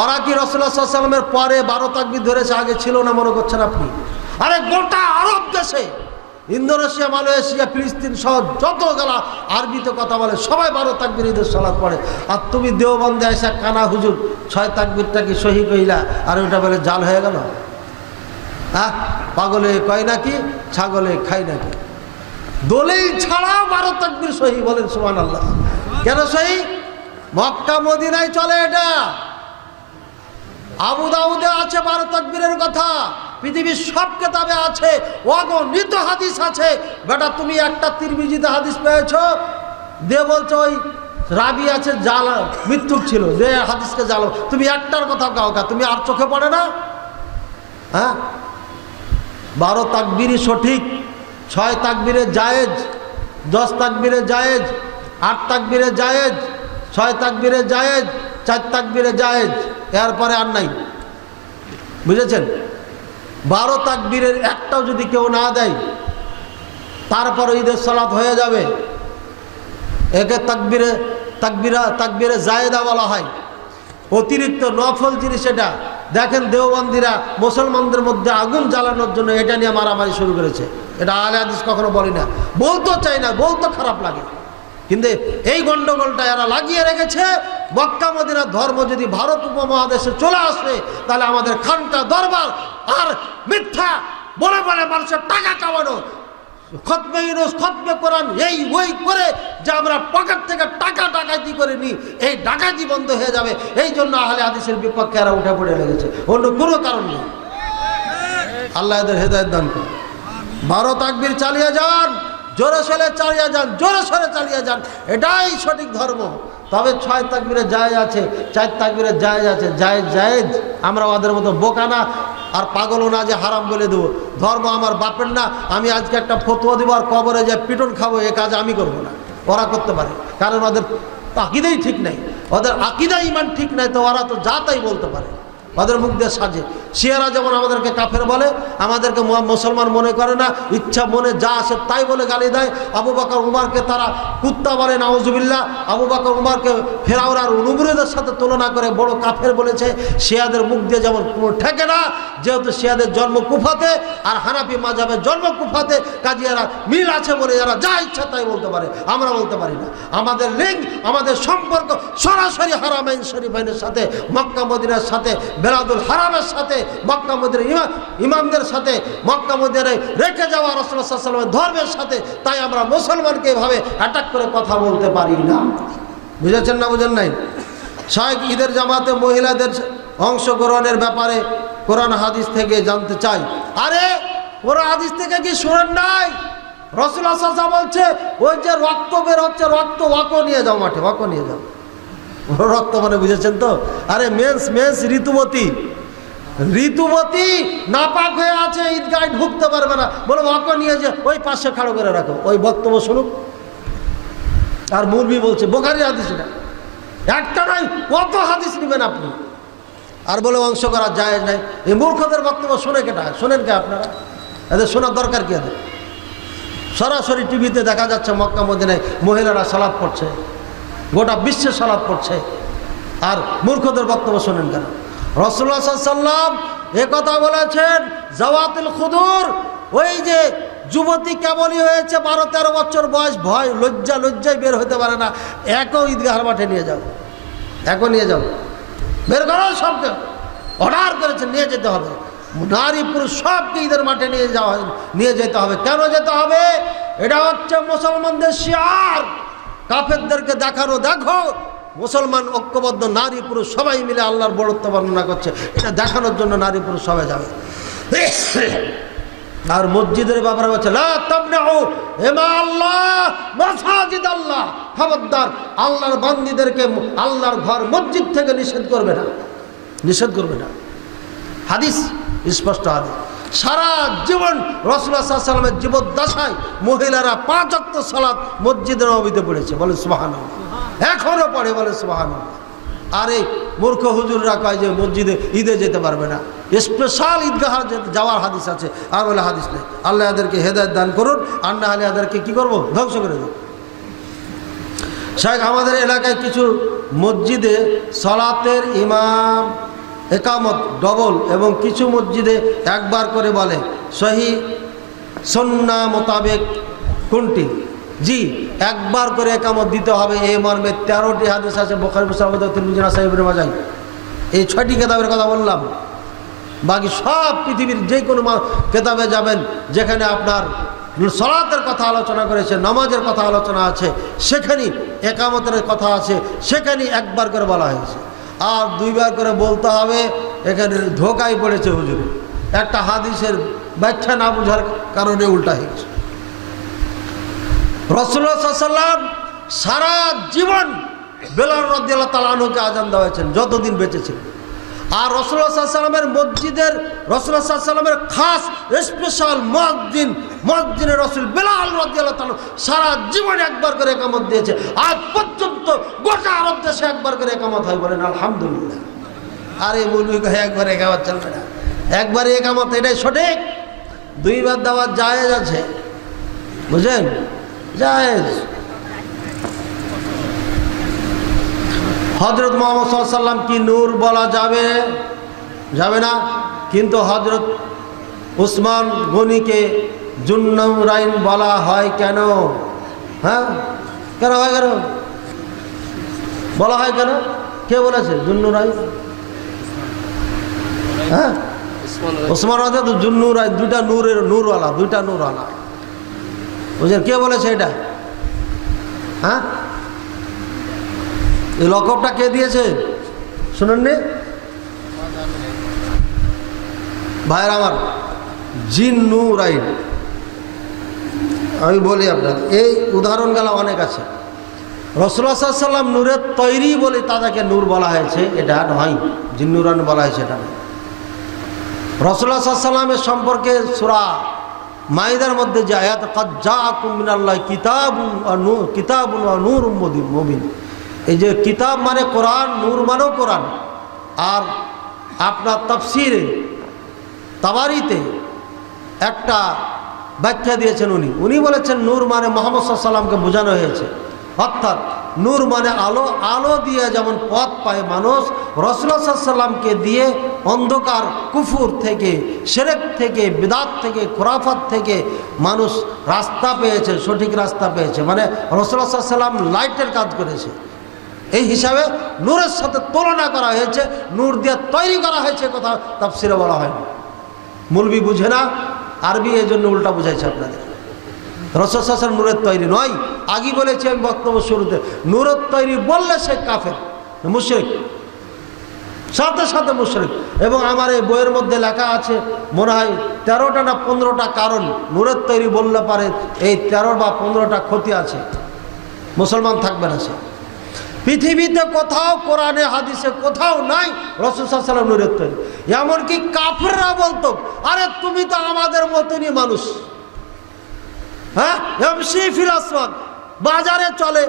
ওরা কি রাসূলুল্লাহ সাল্লাল্লাহু আলাইহি ওয়াসাল্লামের পরে 12 তাকবীর ধরেছে, আগে ছিল না মনে করছেন আপনি? আরে গোটা আরব দেশে, ইন্দোনেশিয়া, মালয়েশিয়া, ফিলিস্তিন সহ যত গেলা আরবিতে কথা বলে সবাই 12 তাকবীর ঈদের সালাত পড়ে। আর তুমি দেওবন্দে এসে কানা হুজুর 6 তাকবীরটা কি সহি কইলা, আর ওইটা বলে জাল হয়ে গেল। পাগলে কয় নাকি, ছাগলে খাই নাকি, দলিল ছাড়াও 12 তাকবীর সহি, বলেন সুবহানাল্লাহ। কেন সহি? মক্কা মদিনায় চলে এটা। আবু দাউদে আছে 12 তাকবীরের কথা, পৃথিবীর সব কিতাবে আছে, অগণিত হাদিস আছে। বেটা তুমি একটা তিরমিজিতে হাদিস পেয়েছো, দে বলছো ওই রাবি আছে জাল, মৃত্যুক ছিল, দে হাদিসকে জাল। তুমি একটার কথা কাউকা, তুমি আর চোখে পড়ে না? 12 তাকবীরই সঠিক, 6 তাকবীরে জায়েজ, 10 তাকবীরে জায়েজ, 8 তাকবীরে জায়েজ, 6 তাকবীরে জায়েজ, 4 তাকবীরে জায়েজ, এরপরে আর নাই। বুঝেছেন? 12 তাকবীরের একটাও যদি কেউ না দেয় তারপর ঈদের সালাত হয়ে যাবে। একে তাকবীরে জায়েদা বলা হয়, অতিরিক্ত নফল জিনিস এটা। দেখেন দেওবন্দিরা মুসলমানদের মধ্যে আগুন জ্বালানোর জন্য এটা নিয়ে মারামারি শুরু করেছে। এটা আহলে হাদিস কখনো বলি না, বলতে চাই না, বলতে খারাপ লাগে, কিন্তু এই গন্ডগোলটা এরা লাগিয়ে রেখেছে। মক্কা মদিনার ধর্ম যদি ভারত উপমহাদেশে চলে আসে তাহলে আমাদের খানকা দরবার আর মিথ্যা বলে বলে মানুষের টাকা কামানো, খতমে ইউনূস, খতমে কোরআন, এই ওই করে যে আমরা পকেট থেকে টাকা ডাকাতি করে নিই, এই ডাকাতি বন্ধ হয়ে যাবে। এই জন্য আহলে হাদিসের বিপক্ষে এরা উঠে পড়ে লেগেছে, অন্য কোনো কারণ নেই। আল্লাহ এদের হেদায়েত দান করুন। 12 তাকবীর চালিয়ে যান, জোরে সোরে চালিয়ে যান, জোরে সোরে চালিয়ে যান, এটাই সঠিক ধর্ম। তবে 6 তাকবীরে জায়েজ আছে, 4 তাকবীরে জায়েজ আছে, জায়েজ। আমরা ওদের মতো বোকা না আর পাগলও না যে হারাম বলে দেবো। ধর্ম আমার বাপের না, আমি আজকে একটা ফতোয়া দেবো আর কবরে যে পিটন খাবো, এ কাজ আমি করবো না, ওরা করতে পারে। কারণ ওদের আকীদাই ঠিক নাই, ওদের আকীদা ইমান ঠিক নাই, তো ওরা তো যা তাই বলতে পারে। ওদের মুখ দিয়ে সাজে। শিয়ারা যেমন আমাদেরকে কাফের বলে, আমাদেরকে মুসলমান মনে করে না, ইচ্ছা মনে যা আসে তাই বলে গালি দেয়। আবু বকর উমরকে তারা কুত্তা বলে, নাউজুবিল্লাহ। আবু বকর উমরকে ফেরাউন আর নমরুদের সাথে তুলনা করে বড় কাফের বলেছে। শিয়াদের মুখ দিয়ে যেমন কোনো ঠেকে না, যেহেতু শিয়াদের জন্ম কুফাতে আর হানাফি মাযহাবের জন্ম কুফাতে, কাজে এরা মিল আছে বলে এরা যা ইচ্ছা তাই বলতে পারে, আমরা বলতে পারি না। আমাদের লিঙ্ক, আমাদের সম্পর্ক সরাসরি হারামাইন শরীফাইনের সাথে, মক্কা মদিনার সাথে, বেলাদুল হারামের সাথে, মক্কা মদিনার ইমামদের সাথে, মক্কা মদিনায় রেখে যাওয়া রাসূলুল্লাহ সাল্লাল্লাহু আলাইহি ওয়াসাল্লামের ধর্মের সাথে। তাই আমরা মুসলমানকে এভাবে অ্যাটাক করে কথা বলতে পারি না। বুঝেছেন না বুঝেন নাই? শায়েখ ঈদের জামাতে মহিলাদের অংশগ্রহণের ব্যাপারে কোরআন হাদিস থেকে জানতে চাই। আরে কোরআন হাদিস থেকে কি শুনেন নাই? রাসূলুল্লাহ সাল্লাল্লাহু আলাইহি ওয়াসাল্লাম বলছে, ওই যে রক্ত বের হচ্ছে, রক্ত ওয়াকো নিয়ে যাও মাঠে, ওয়াকো নিয়ে যাও। রক্ত মানে বুঝেছেন তো? আরে মেন্স ঋতুবতী নাপাক হয়ে আছে, ঈদগায় ঢুকতে পারবে না, বলে ওয়াকো নিয়ে যে ওই পাশে খাড়ো করে রাখো, ওই বক্তব্য শুনুক। আর মুরবি বলছে বুখারী হাদিস, না একটা নাই, কত হাদিস নেবেন আপনি? আর বলে অংশ করা যায় নাই। এই মূর্খদের বক্তব্য শুনে কেটা? শোনেন কে আপনারা? এদের শোনার দরকার কি? এদের সরাসরি টিভিতে দেখা যাচ্ছে মক্কা মদিনায় মহিলারা সালাত পড়ছে, গোটা বিশ্বে সালাত পড়ছে, আর মূর্খদের বক্তব্য শোনেন কেন? রাসূলুল্লাহ সাল্লাল্লাহু আলাইহি ওয়াসাল্লাম একথা বলেছেন, জাওয়াতুল খুদুর, ওই যে যুবতী কেবলই হয়েছে 12-13 বছর বয়স, ভয় লজ্জায় বের হতে পারে না, একও ঈদগাহের মাঠে নিয়ে যাও, একও নিয়ে যাও, বের করো সবকে। অর্ডার করেছেন, নিয়ে যেতে হবে, নারী পুরুষ সবকে ঈদের মাঠে নিয়ে যেতে হবে। কেন যেতে হবে? এটা হচ্ছে মুসলমানদের শিয়ার, কাফেরদেরকে দেখানো, দেখো মুসলমান ঐক্যবদ্ধ, নারী পুরুষ সবাই মিলে আল্লাহর বড়ত্ব বর্ণনা করছে, এটা দেখানোর জন্য নারী পুরুষ সবাই যাবে। আর মসজিদের ব্যাপারে বলছে, লা তামনাউ ইমা আল্লাহ মাসাজিদ আল্লাহ, খবরদার আল্লাহর বান্দীদেরকে আল্লাহর ঘর মসজিদ থেকে নিষেধ করবে না। হাদিস স্পষ্ট হাদিস। সারা জীবন রাসূলুল্লাহ সাল্লাল্লাহু আলাইহি ওয়াসাল্লামের জীবদ্দশায় মহিলারা 5 ওয়াক্ত সালাত মসজিদের নববীতে পড়েছে, বলে সুবহানাল্লাহ, এখনো পড়ে, বলে সুবহানাল্লাহ। আর এই মূর্খ হুজুররা কয় যে মসজিদে ঈদে যেতে পারবে না, স্পেশাল ঈদগাহ যাওয়ার হাদিস আছে, আর বলে হাদিস নেই। আল্লাহ এদেরকে হেদায়েত দান করুন, আর না হলে এদেরকে কি করবো? ধ্বংস করে দেব। শায়েখ, আমাদের এলাকায় কিছু মসজিদে সালাতের ইমাম একামত ডবল এবং কিছু মসজিদে একবার করে বলে, সহি সুন্নাহ মোতাবেক কোনটি? জি, একবার করে একামত দিতে হবে, এই মর্মে 13টি হাদিস আছে বুখারী, মুসলিম, তিরমিজি, নাসাঈ, ইবনে মাজাহ। এই 6টি কিতাবের কথা বললাম। বাকি সব পৃথিবীর যে কোনো কিতাবে যাবেন যেখানে আপনার সালাতের কথা আলোচনা করেছে, নামাজের কথা আলোচনা আছে, সেখানে একামতের কথা আছে, সেখানে একবার করে বলা হয়েছে। আর 2 বার করে বলতে হবে, এখানে ধোকায় পড়েছে হুজুরে, একটা হাদিসের ব্যাখ্যা না বোঝার কারণে উল্টা হয়েছে। রাসূলুল্লাহ সাল্লাল্লাহু আলাইহি ওয়াসাল্লাম সারা জীবন বেলাল রাদিয়াল্লাহু তাআলা আনহুকে আযান দেওয়াছেন যতদিন বেঁচে ছিলেন। আর রাসূলুল্লাহ সাল্লাল্লাহু আলাইহি ওয়াসাল্লামের মসজিদের রাসূলুল্লাহ সাল্লাল্লাহু আলাইহি ওয়াসাল্লামের খাস স্পেশাল মুয়াজ্জিন রাসূল বেলাল রাদিয়াল্লাহু তাআলা সারা জীবন একবার করে ইকামত দিয়েছে। আজ পর্যন্ত গোটা আরব দেশে একবার করে ইকামত হয়, বলেন আলহামদুলিল্লাহ। আর এই মৌলভী কহে একবার ইকামত চলবে না, একবারে ইকামত, এটাই সঠিক। 2 বার দেওয়া জায়েজ আছে, বুঝলেন? জায়েজ। হযরত মুহাম্মদ সাল্লাল্লাহু আলাইহি ওয়াসাল্লাম কি নূর বলা যাবে না? কিন্তু হযরত উসমান গনিকে জুন্নুরাইন বলা হয় কেন? হ্যাঁ, কেন হয়? কেন বলা হয়? কেন? কে বলেছে জুন্নুরাইন? হ্যাঁ, উসমান রাজা তো জুন্নুরাইন, 2টা নূরের নূরওয়ালা, 2টা নূরওয়ালা, বুঝলেন? কে বলেছে এটা? হ্যাঁ, এই লকবটা কে দিয়েছে শুনেননি ভাইয়ের আমার? জিন্নুরাইন। আমি বলি আপনাকে, এই উদাহরণ গেলা অনেক আছে। রাসূলুল্লাহ সাল্লাল্লাহু আলাইহি ওয়াসাল্লাম নূরের তৈরি বলে তাদেরকে নূর বলা হয়েছে, এটা নয়। জিন্নুরাইন বলা হয়েছে, এটা নয়। রাসূলুল্লাহ সাল্লাল্লাহু আলাইহি ওয়াসাল্লামের সম্পর্কে সূরা মাইদার মধ্যে যে আয়াত, ক্বাদ জাআকুম মিনাল্লাহি কিতাবুন ওয়া নূরুম মুবিন, এই যে কিতাব মানে কোরআন, নূর মানেও কোরআন, আর আপনার তাফসিরে তাবারিতে একটা ব্যাখ্যা দিয়েছেন উনি বলেছেন নূর মানে মুহাম্মদ সাল্লাল্লাহু আলাইহি সাল্লামকে বোঝানো হয়েছে, অর্থাৎ নূর মানে আলো, আলো দিয়ে যেমন পথ পায় মানুষ, রাসূলুল্লাহ সাল্লাল্লাহু আলাইহি সাল্লামকে দিয়ে অন্ধকার কুফর থেকে, শিরক থেকে, বিদআত থেকে, খুরাফাত থেকে মানুষ রাস্তা পেয়েছে, সঠিক রাস্তা পেয়েছে। মানে রাসূলুল্লাহ সাল্লাল্লাহু আলাইহি সাল্লাম লাইটের কাজ করেছে, এই হিসাবে নূরের সাথে তুলনা করা হয়েছে, নূর দিয়ে তৈরি করা হয়েছে, কথা তাফসিরে বলা হয়নি। মৌলবি বুঝে না আরবি, এই জন্য উল্টা বুঝাইছে আপনাদের। রাসূল সাল্লাল্লাহু আলাইহি ওয়াসাল্লাম নূরের তৈরি নয়। আগে বলেছি আমি বক্তব্য শুরুতে, নূরের তৈরি বললে সে কাফের, মুশরিক, সাথে সাথে মুশরিক। এবং আমার এই বইয়ের মধ্যে লেখা আছে মনে হয় 13টা না 15টা কারণ নূরের তৈরি বললে পারে, এই 13 বা 15টা ক্ষতি আছে, মুসলমান থাকবে না সে। পৃথিবীতে কোথাও কোরআনে হাদিসে কোথাও নাই রাসূল সাল্লাল্লাহু আলাইহি ওয়াসাল্লাম নূরের তৈরি। এমনকি কাফেররা বলতো, আরে তুমি তো আমাদের মতনই মানুষ, হ্যাঁ, ইয়ামশি ফিল আসওয়াক, বাজারে চলে,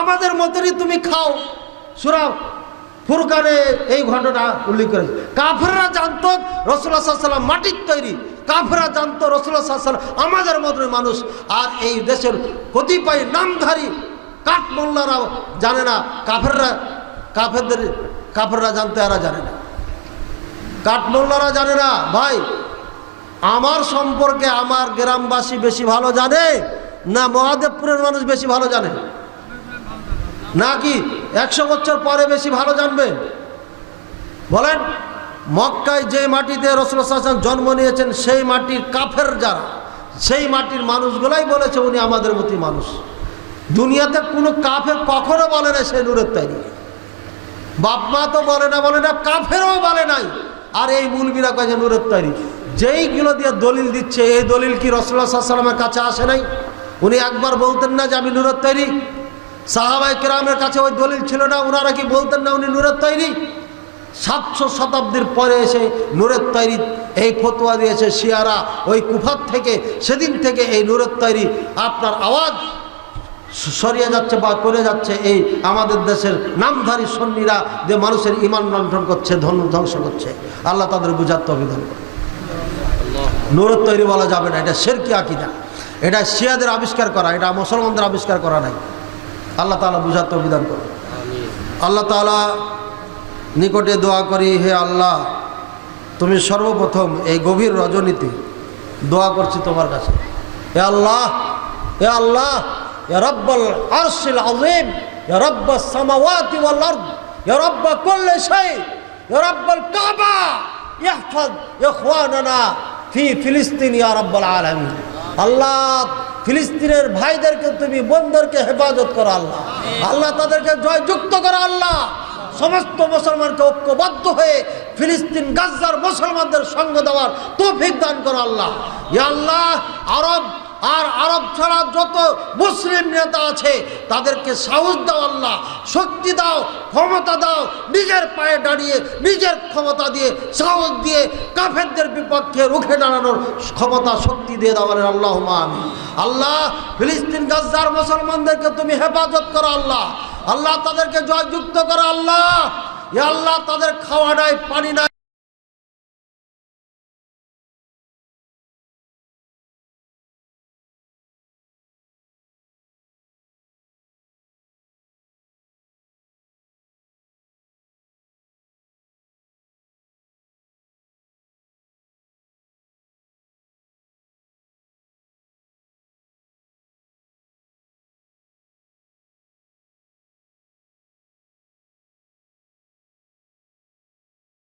আমাদের মতনই তুমি খাও। সূরা ফুরকানে এই ঘটনা উল্লেখ করেছে। কাফেররা জানতো রাসূলুল্লাহ সাল্লাল্লাহু আলাইহি ওয়াসাল্লাম মাটির তৈরি, কাফেররা জানতো রাসূলুল্লাহ সাল্লাল্লাহু আলাইহি ওয়াসাল্লাম আমাদের মতনই মানুষ। আর এই দেশের কতিপয় নামধারী কাঠমোল্লারা জানে না, কাফেররা জানতে এরা জানে না, কাঠমোল্লারা জানে না। ভাই, আমার সম্পর্কে আমার গ্রামবাসী বেশি ভালো জানে না মহাদেবপুরের মানুষ বেশি ভালো জানে, নাকি 100 বছর পরে বেশি ভালো জানবে? বলেন, মক্কায় যে মাটিতে রাসূলুল্লাহ সাল্লাল্লাহু আলাইহি ওয়াসাল্লাম জন্ম নিয়েছেন সেই মাটির কাফের যারা, সেই মাটির মানুষগুলাই বলেছে উনি আমাদের মতই মানুষ। দুনিয়াতে কোনো কাফের কখনো বলে না সে নূরের তৈরি, বাপ মা তো বলে না, কাফেরও বলে নাই। আর এই মুলবিরা কয় যে নূরের তৈরি। যেইগুলো দিয়ে দলিল দিচ্ছে, এই দলিল কি রাসূলুল্লাহ সাল্লাল্লাহু আলাইহি ওয়াসাল্লামের কাছে আসে নাই? উনি একবার বলতেন না যে আমি নূরের তৈরি? সাহাবায়ে কেরামের কাছে ওই দলিল ছিল না? ওনারা কি বলতেন না উনি নূরের তৈরি? 700 শতাব্দীর পরে এসে নূরের তৈরি এই ফতোয়া দিয়েছে শিয়ারা ওই কুফার থেকে। সেদিন থেকে এই নূরের তৈরি আপনার আওয়াজ সরিয়ে যাচ্ছে বা করে যাচ্ছে এই আমাদের দেশের নামধারী সুন্নিরা, যে মানুষের ঈমান লণ্ঠন করছে, ধ্বংস করছে। আল্লাহ তাদের বুঝার তৌফিক দান করে। নূরের তৈরি বলা যাবে না, এটা শিরকি আকীদা, এটা শিয়াদের আবিষ্কার করা, এটা মুসলমানদের আবিষ্কার করা নাই। আল্লাহ তাআলা বুঝার তৌফিক দান করে। আল্লাহ তাআলা নিকটে দোয়া করি, হে আল্লাহ, তুমি সর্বপ্রথম এই গভীর রজনীতে দোয়া করছি তোমার কাছে, হে আল্লাহ, হে আল্লাহ, ইয়া রাব্বাল আরশিল আযীম, ইয়া রাব্বাস সামাওয়াতি ওয়াল আরদ, ইয়া রাব্ব কুল্লি শাই, ইয়া রাব্বাল কাবা, ইহফাজ ইখওয়ানানা ফি ফিলিস্তিন ইয়া রাব্বাল আলামিন। আল্লাহ, ফিলিস্তিনের ভাইদেরকে তুমি বোনদেরকে হেফাজত করো আল্লাহ, আল্লাহ তাদেরকে জয়যুক্ত করো আল্লাহ, সমস্ত মুসলমানকে ঐক্যবদ্ধ হয়ে ফিলিস্তিন গাজ্জার মুসলমানদের সঙ্গ দেওয়ার তৌফিক দান করো আল্লাহ। ইয়া আল্লাহ, আরব ছাড়া যত মুসলিম নেতা আছে তাদেরকে সাহস দাও আল্লাহ, শক্তি দাও, ক্ষমতা দাও, নিজের পায়ে দাঁড়িয়ে নিজের ক্ষমতা দিয়ে, সাহস দিয়ে কাফেরদের বিপক্ষে রুখে দাঁড়ানোর ক্ষমতা, শক্তি দিয়ে দাও বলেন আল্লাহুম্মা আমিন। আল্লাহ, ফিলিস্তিন গাজ্জার মুসলমানদেরকে তুমি হেফাজত করো আল্লাহ, আল্লাহ তাদেরকে জয়যুক্ত করো আল্লাহ। ইয়া আল্লাহ, তাদের খাওয়া নাই, পানি নাই,